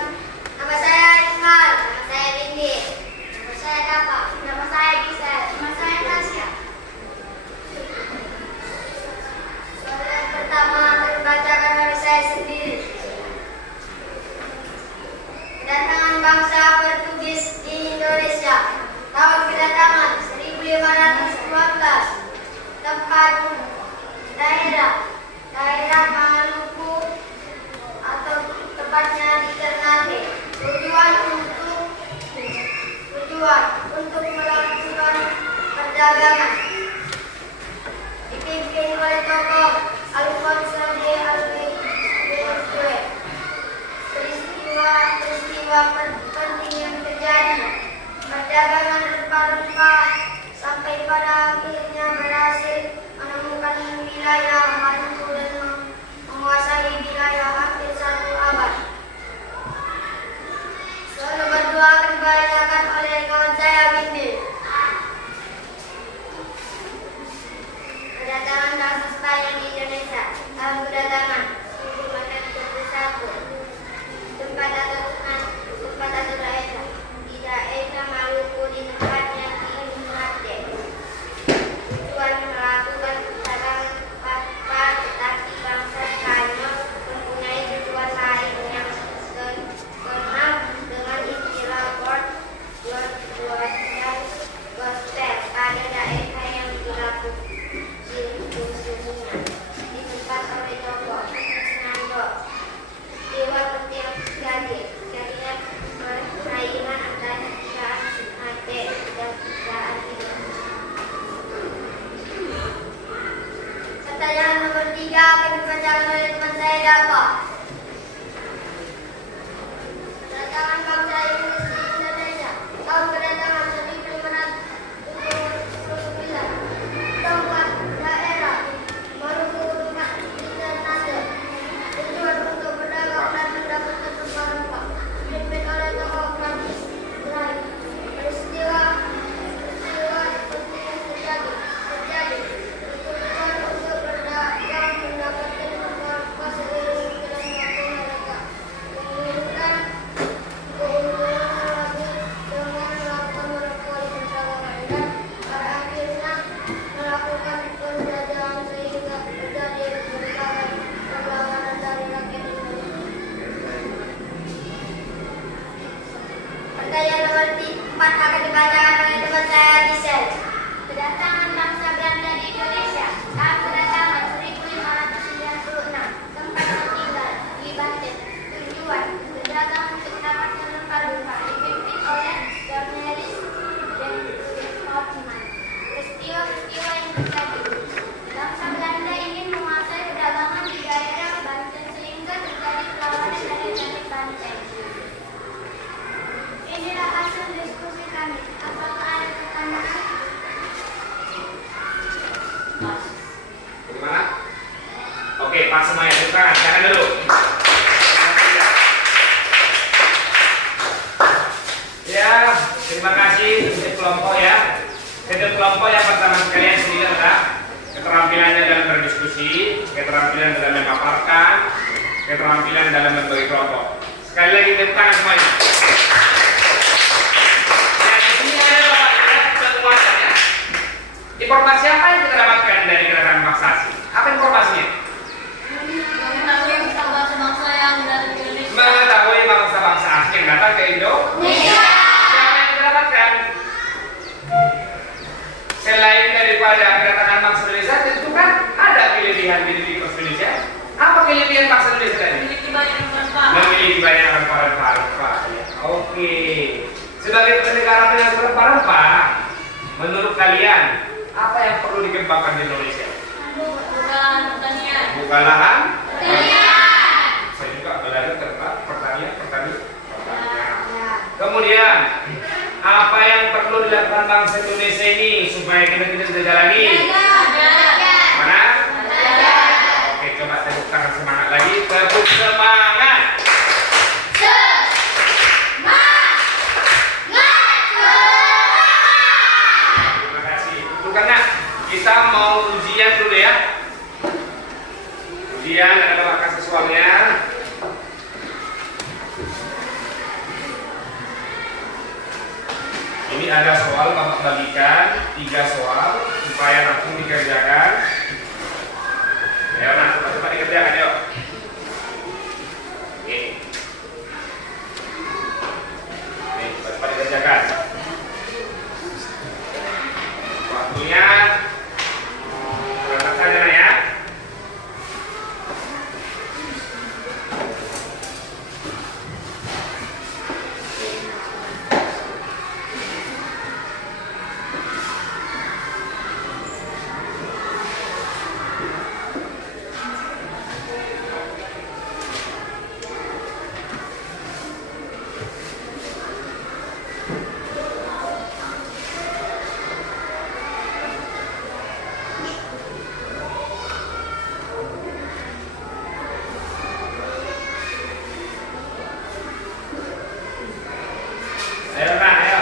Nama saya Ismail, nama saya Rindi, nama saya Dapa, nama saya Gisa, nama saya Tasya. Soal yang pertama akan dibacakan oleh saya sendiri. Kedatangan bangsa Portugis di Indonesia. Tahun kedatangan 1512. Tempat daerah Maluku atau tepatnya di Ternate. Tujuan untuk melakukan perdagangan. Dipimpin oleh tokoh Alfonso de Albuquerque. Peristiwa penting yang terjadi. Perdagangan rempah-rempah sampai pada akhirnya berhasil menemukan wilayah Maluku dan menguasai wilayah hampir 1 abad. Soal berdua akan dibacakan oleh kawan saya Windy. Kedatangan bangsa Spanyol di Indonesia. Tahun kedatangan 1521. Tempat atau daerah di daerah Maluku di tempatnya di Ternate. Tujuan melakukan perdagangan empat, tetapi bangsa Spanyol mempunyai tujuan lain yang keenam dengan istilah gospel pada daerah yang dikunjunginya. Di tempat oleh tokoh Fernando Dewa Petir Gade. Jadinya persaingan antara kerajaan Aceh dan kerajaan Indonesia. Pertanyaan nomor 3 akan dibacakan oleh teman saya Dapa. Kedatangan bangsa Inggris di Indonesia. Tahun kedatangan 1509. Tempat daerah Maluku tempat di Ternate. Tujuan untuk berdagang dan mendapatkan rempah-rempah. Dipimpin oleh tokoh Prancis Bray. Peristiwa penting yang terjadi. Tujuan untuk berdagang mendapatkan rempah-rempah seiring dengan waktu mereka menginginkan keuntungan lagi dengan melakukan monopoli perdagangan dan pada akhirnya melakukan penjajahan sehingga terjadi berbagai perlawanan dari rakyat Indonesia. Pertanyaan nomor 4 akan dibacakan oleh teman saya Gisel. Kedatangan bangsa Belanda di Indonesia. Tahun kedatangan 1596. Tempat tinggal di Banten. Tujuan berdagang untuk mendapatkan rempah-rempah. Dipimpin oleh Cornelis dan Hoffman. Peristiwa yang terjadi. Bangsa Belanda ingin menguasai perdagangan di daerah Banten sehingga terjadi perlawanan dari Banten. Terima kasih untuk kelompok ya. Setiap kelompok yang pertama sekalian sendiri adalah keterampilannya dalam berdiskusi, keterampilan dalam memaparkan, keterampilan dalam membagi kelompok. Sekali lagi tepuk tangan semuanya. Nah, di sini ada Bapak penguasanya. Informasi apa yang kita dapatkan dari gerakan Maksasi? Apa informasinya? Mengetahui bangsa-bangsa yang datang ke Indonesia. Mengetahui bangsa-bangsa asing yang datang ke Indonesia. Siapa yang kita dapatkan? Selain daripada kedatangan bangsa Indonesia, tentu kan ada kelebihan di bangsa Indonesia. Apa kelebihan bangsa Indonesia tadi? Memiliki banyak rempah. Memiliki banyak rempah-rempah. Ya. Oke. Sebagai negara yang berrempah-rempah, menurut kalian apa yang perlu dikembangkan di Indonesia? Bukan pertanian. Bukan lahan? Pertanian. Saya juga belajar tentang pertanian. Kemudian, apa yang perlu dilakukan bangsa Indonesia ini supaya kita tidak terjalani? Mana? Oke, coba tepuk tangan semangat lagi. Tepuk semangat. Terima kasih. Dudukkan nak. Kita mau ujian dulu ya. Ujian ada bakas siswanya. Ini ada soal Bapak bagikan 3 soal supaya langsung dikerjakan. Ayo nah, cepat-cepat dikerjakan yuk. Oke. Nih, cepat-cepat dikerjakan. Waktunya berangkat saja nah ya. Ayo nah, ayo.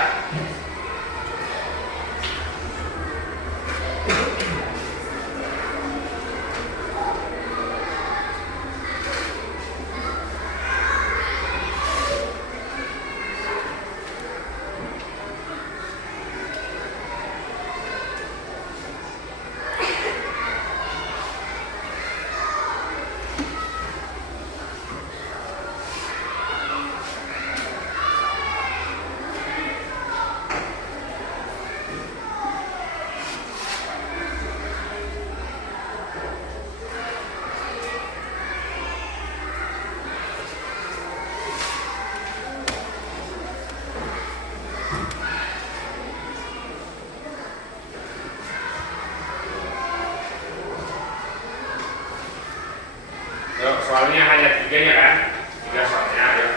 Yuk, soalnya hanya 3 ya kan? 3 soalnya, yuk.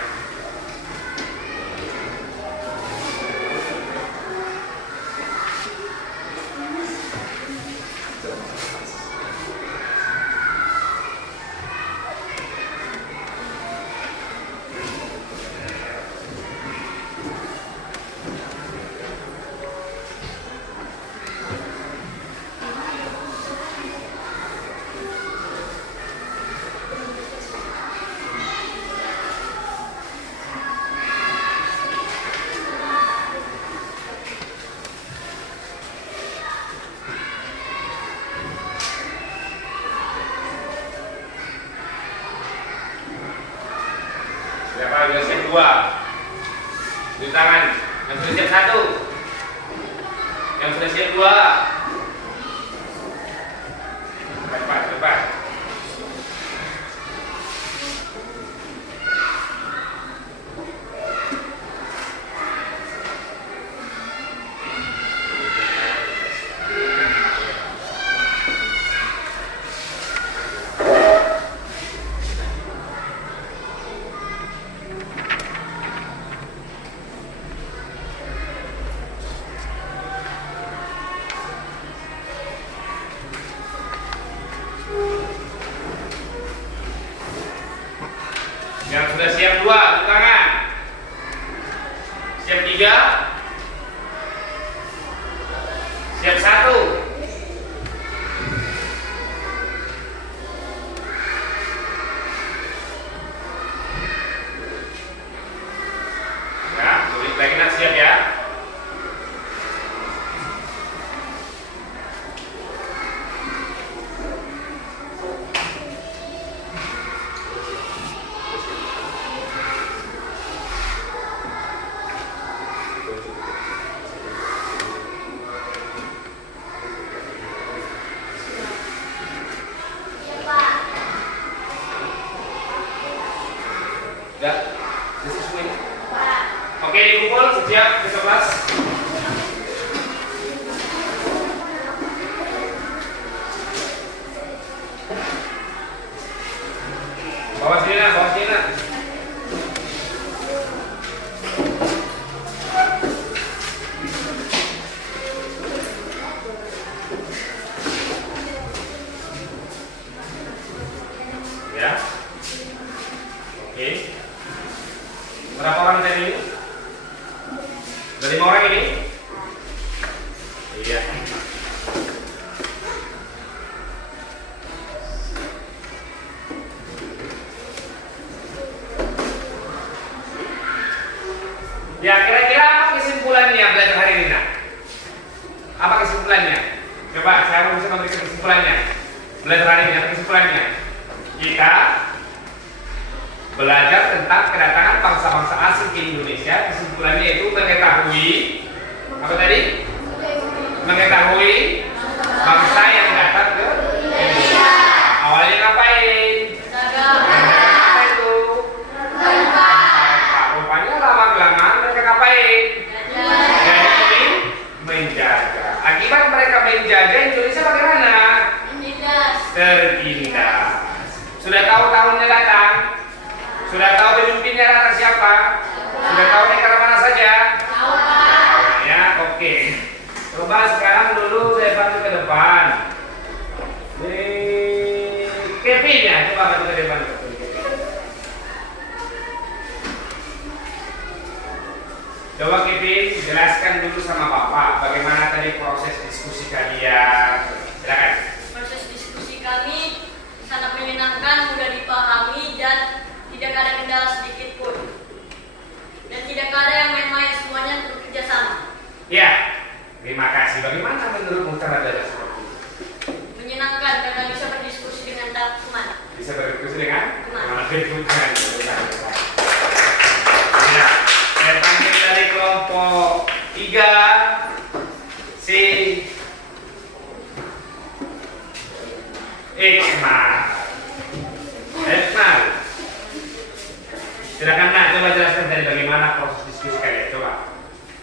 Siapa yang sudah siap 2? Di tangan. Yang sudah siap 1? Yang sudah siap 2? Cepat, cepat. Yang sudah siap 2, di tangan. Siap 3? Siap satu. Ya, tulis lagi nak siap ya. Ya, sesuai. Oke, dikumpul, siap, ke kelas. Bawa sini nak, bawa sini nak. Ya. Oke. Berapa orang tadi? Dari 5 orang ini? Iya. Ya, kira-kira apa kesimpulannya belajar hari ini, nak? Apa kesimpulannya? Coba saya mau bisa memberikan kesimpulannya. Belajar hari ini, apa kesimpulannya? Kita belajar tentang kedatangan bangsa-bangsa asing ke Indonesia. Kesimpulannya itu mengetahui apa tadi? Mengetahui bangsa yang datang ke Indonesia. Awalnya ngapain? Apa itu? Rupanya lama-kelamaan mereka ngapain? Jadi menjaga. Akibat mereka menjaga, Indonesia bagaimana? Tertindas. Sudah tahu tahunnya datang? Sudah tahu pemimpinnya datang siapa? Sudah tahu negara mana saja? Ya, oke. Coba sekarang dulu saya bantu ke depan. Kevin ya, coba bantu ke depan. Coba Kevin, jelaskan dulu sama Bapak bagaimana tadi proses diskusi kalian. Silakan. Proses diskusi kami sangat menyenangkan, mudah dipahami, dan tidak ada kendala sedikit pun. Dan tidak ada yang main-main, semuanya bekerja sama. Ya, terima kasih. Bagaimana menurutmu cara belajar seperti itu? Menyenangkan karena bisa berdiskusi dengan teman. Bisa berdiskusi dengan Teman. teman. Ya, saya panggil dari kelompok 3 si Ekmal. Silakan nak, coba jelaskan dari bagaimana proses diskusi kalian. Coba.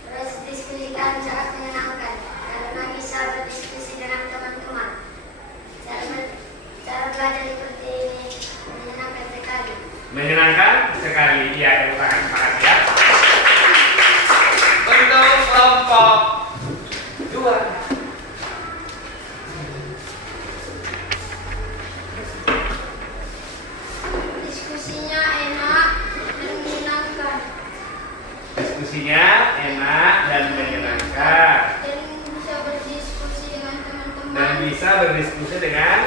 Proses diskusi kami sangat menyenangkan karena bisa berdiskusi dengan teman-teman. Cara belajar seperti ini menyenangkan sekali. Menyenangkan sekali. Iya, terima kasih ya. Untuk kelompok 2. Diskusinya enak dan menyenangkan. Diskusinya enak dan menyenangkan. Dan bisa berdiskusi dengan teman-teman. Dan bisa berdiskusi dengan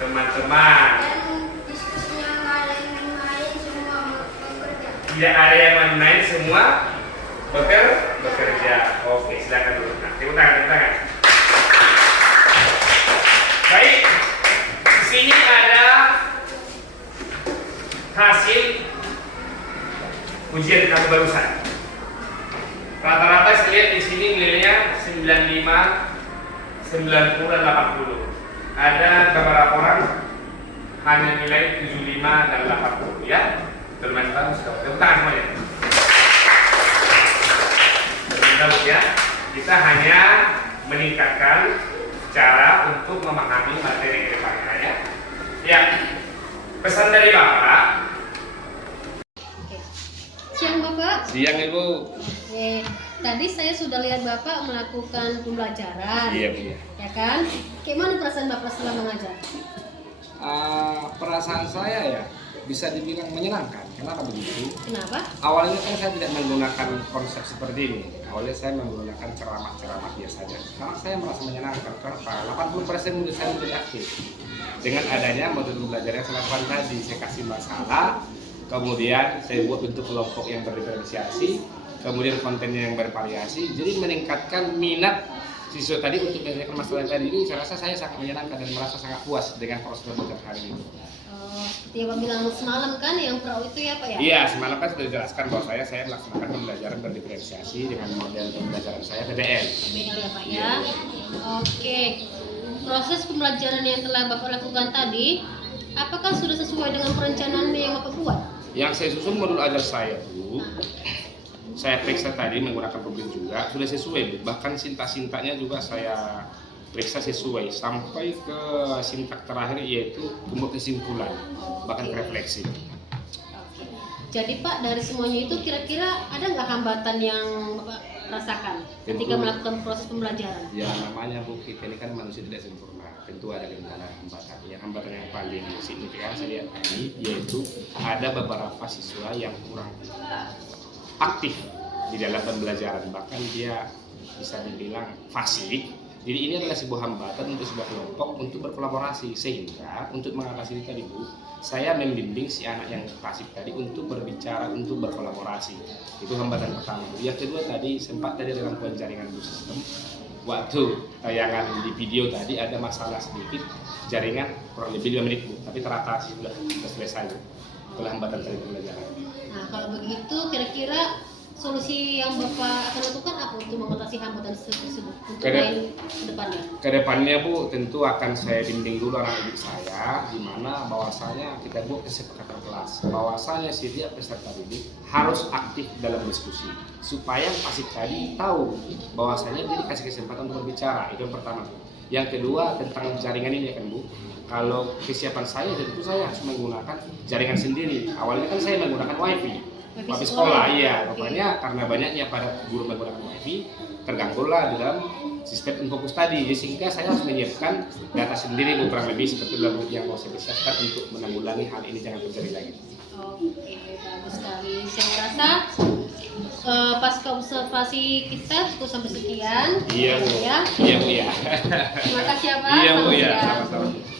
teman-teman. Dan diskusinya nggak ada yang main-main, semua bekerja. Tidak ada yang main-main, semua bekerja. Oke, silakan dulu. Nah, tepuk tangan. Baik, di sini ada hasil ujian kami barusan. Rata-rata saya lihat di sini nilainya 95, 90 dan 80. Ada beberapa orang hanya nilai 75 dan 80 ya. Bermain bagus, tepuk tangan semuanya. Bagus ya. Kita hanya meningkatkan cara untuk memahami materi ke depannya ya. Ya. Pesan dari Bapak. Siang Bapak. Siang Ibu. Oke, tadi saya sudah lihat Bapak melakukan pembelajaran. Iya Bu. Ya kan? Gimana perasaan Bapak setelah mengajar? Perasaan saya ya bisa dibilang menyenangkan Kenapa begitu? Kenapa? Awalnya kan saya tidak menggunakan konsep seperti ini. Awalnya saya menggunakan ceramah-ceramah biasa saja. Karena saya merasa menyenangkan. Kenapa? 80% murid saya menjadi aktif. Dengan adanya modul belajar yang saya lakukan tadi, saya kasih masalah, kemudian saya buat bentuk kelompok yang berdiferensiasi, kemudian kontennya yang bervariasi, jadi meningkatkan minat siswa tadi untuk menyelesaikan masalah yang tadi ini. Saya rasa saya sangat menyenangkan dan merasa sangat puas dengan proses belajar hari ini. Seperti Abang bilang semalam kan yang pro itu ya Pak ya? Iya, semalam kan sudah dijelaskan bahwa saya melaksanakan pembelajaran berdiferensiasi dengan model pembelajaran saya PBL. PBL ya Pak ya. Oke. Proses pembelajaran yang telah Bapak lakukan tadi, apakah sudah sesuai dengan perencanaan yang Bapak buat? Yang saya susun modul ajar saya Bu, saya periksa tadi menggunakan publik juga sudah sesuai Bu. Bahkan sintak-sintaknya juga saya periksa sesuai sampai ke sintak terakhir yaitu membuat kesimpulan bahkan refleksi. Jadi Pak, dari semuanya itu kira-kira ada nggak hambatan yang Bapak rasakan ketika Tentu. melakukan proses pembelajaran? Ya namanya Bu, kita ini kan manusia tidak sempurna, tentu ada kendala hambatan. Yang hambatan yang paling signifikan saya lihat tadi yaitu ada beberapa siswa yang kurang aktif di dalam pembelajaran, bahkan dia bisa dibilang fasik. Jadi ini adalah sebuah hambatan untuk sebuah kelompok untuk berkolaborasi, sehingga untuk mengatasi ini tadi Bu, saya membimbing si anak yang pasif tadi untuk berbicara, untuk berkolaborasi. Itu hambatan pertama. Yang kedua tadi sempat tadi dalam penjaringan Bu sistem, waktu tayangan di video tadi ada masalah sedikit jaringan kurang lebih 5 menit Bu, tapi teratasi sudah selesai Bu. Itulah hambatan tadi pembelajaran. Nah kalau begitu kira-kira solusi yang Bapak akan lakukan apa untuk mengatasi hambatan tersebut untuk lain ke depannya? Kedepannya Bu, tentu akan saya bimbing dulu anak didik saya, di mana bahwasanya kita buat kesepakatan kelas, bahwasanya setiap peserta didik harus aktif dalam diskusi, supaya pasif tadi tahu bahwasanya dia dikasih kesempatan untuk berbicara. Itu yang pertama. Yang kedua tentang jaringan ini kan Bu, kalau kesiapan saya tentu saya harus menggunakan jaringan sendiri. Awalnya kan saya menggunakan wifi sekolah, iya. Rupanya karena banyaknya pada guru menggunakan wifi, terganggulah dalam sistem Infocus tadi. Jadi sehingga saya harus menyiapkan data sendiri kurang lebih seperti yang mau saya persiapkan untuk menanggulangi hal ini jangan terjadi lagi. Oke, bagus sekali. Saya rasa pasca observasi kita cukup sampai sekian. Iya Bu. Ya. Iya Bu ya. Terima kasih ya Pak. Iya Bu Selamat ya. siang. Sama-sama.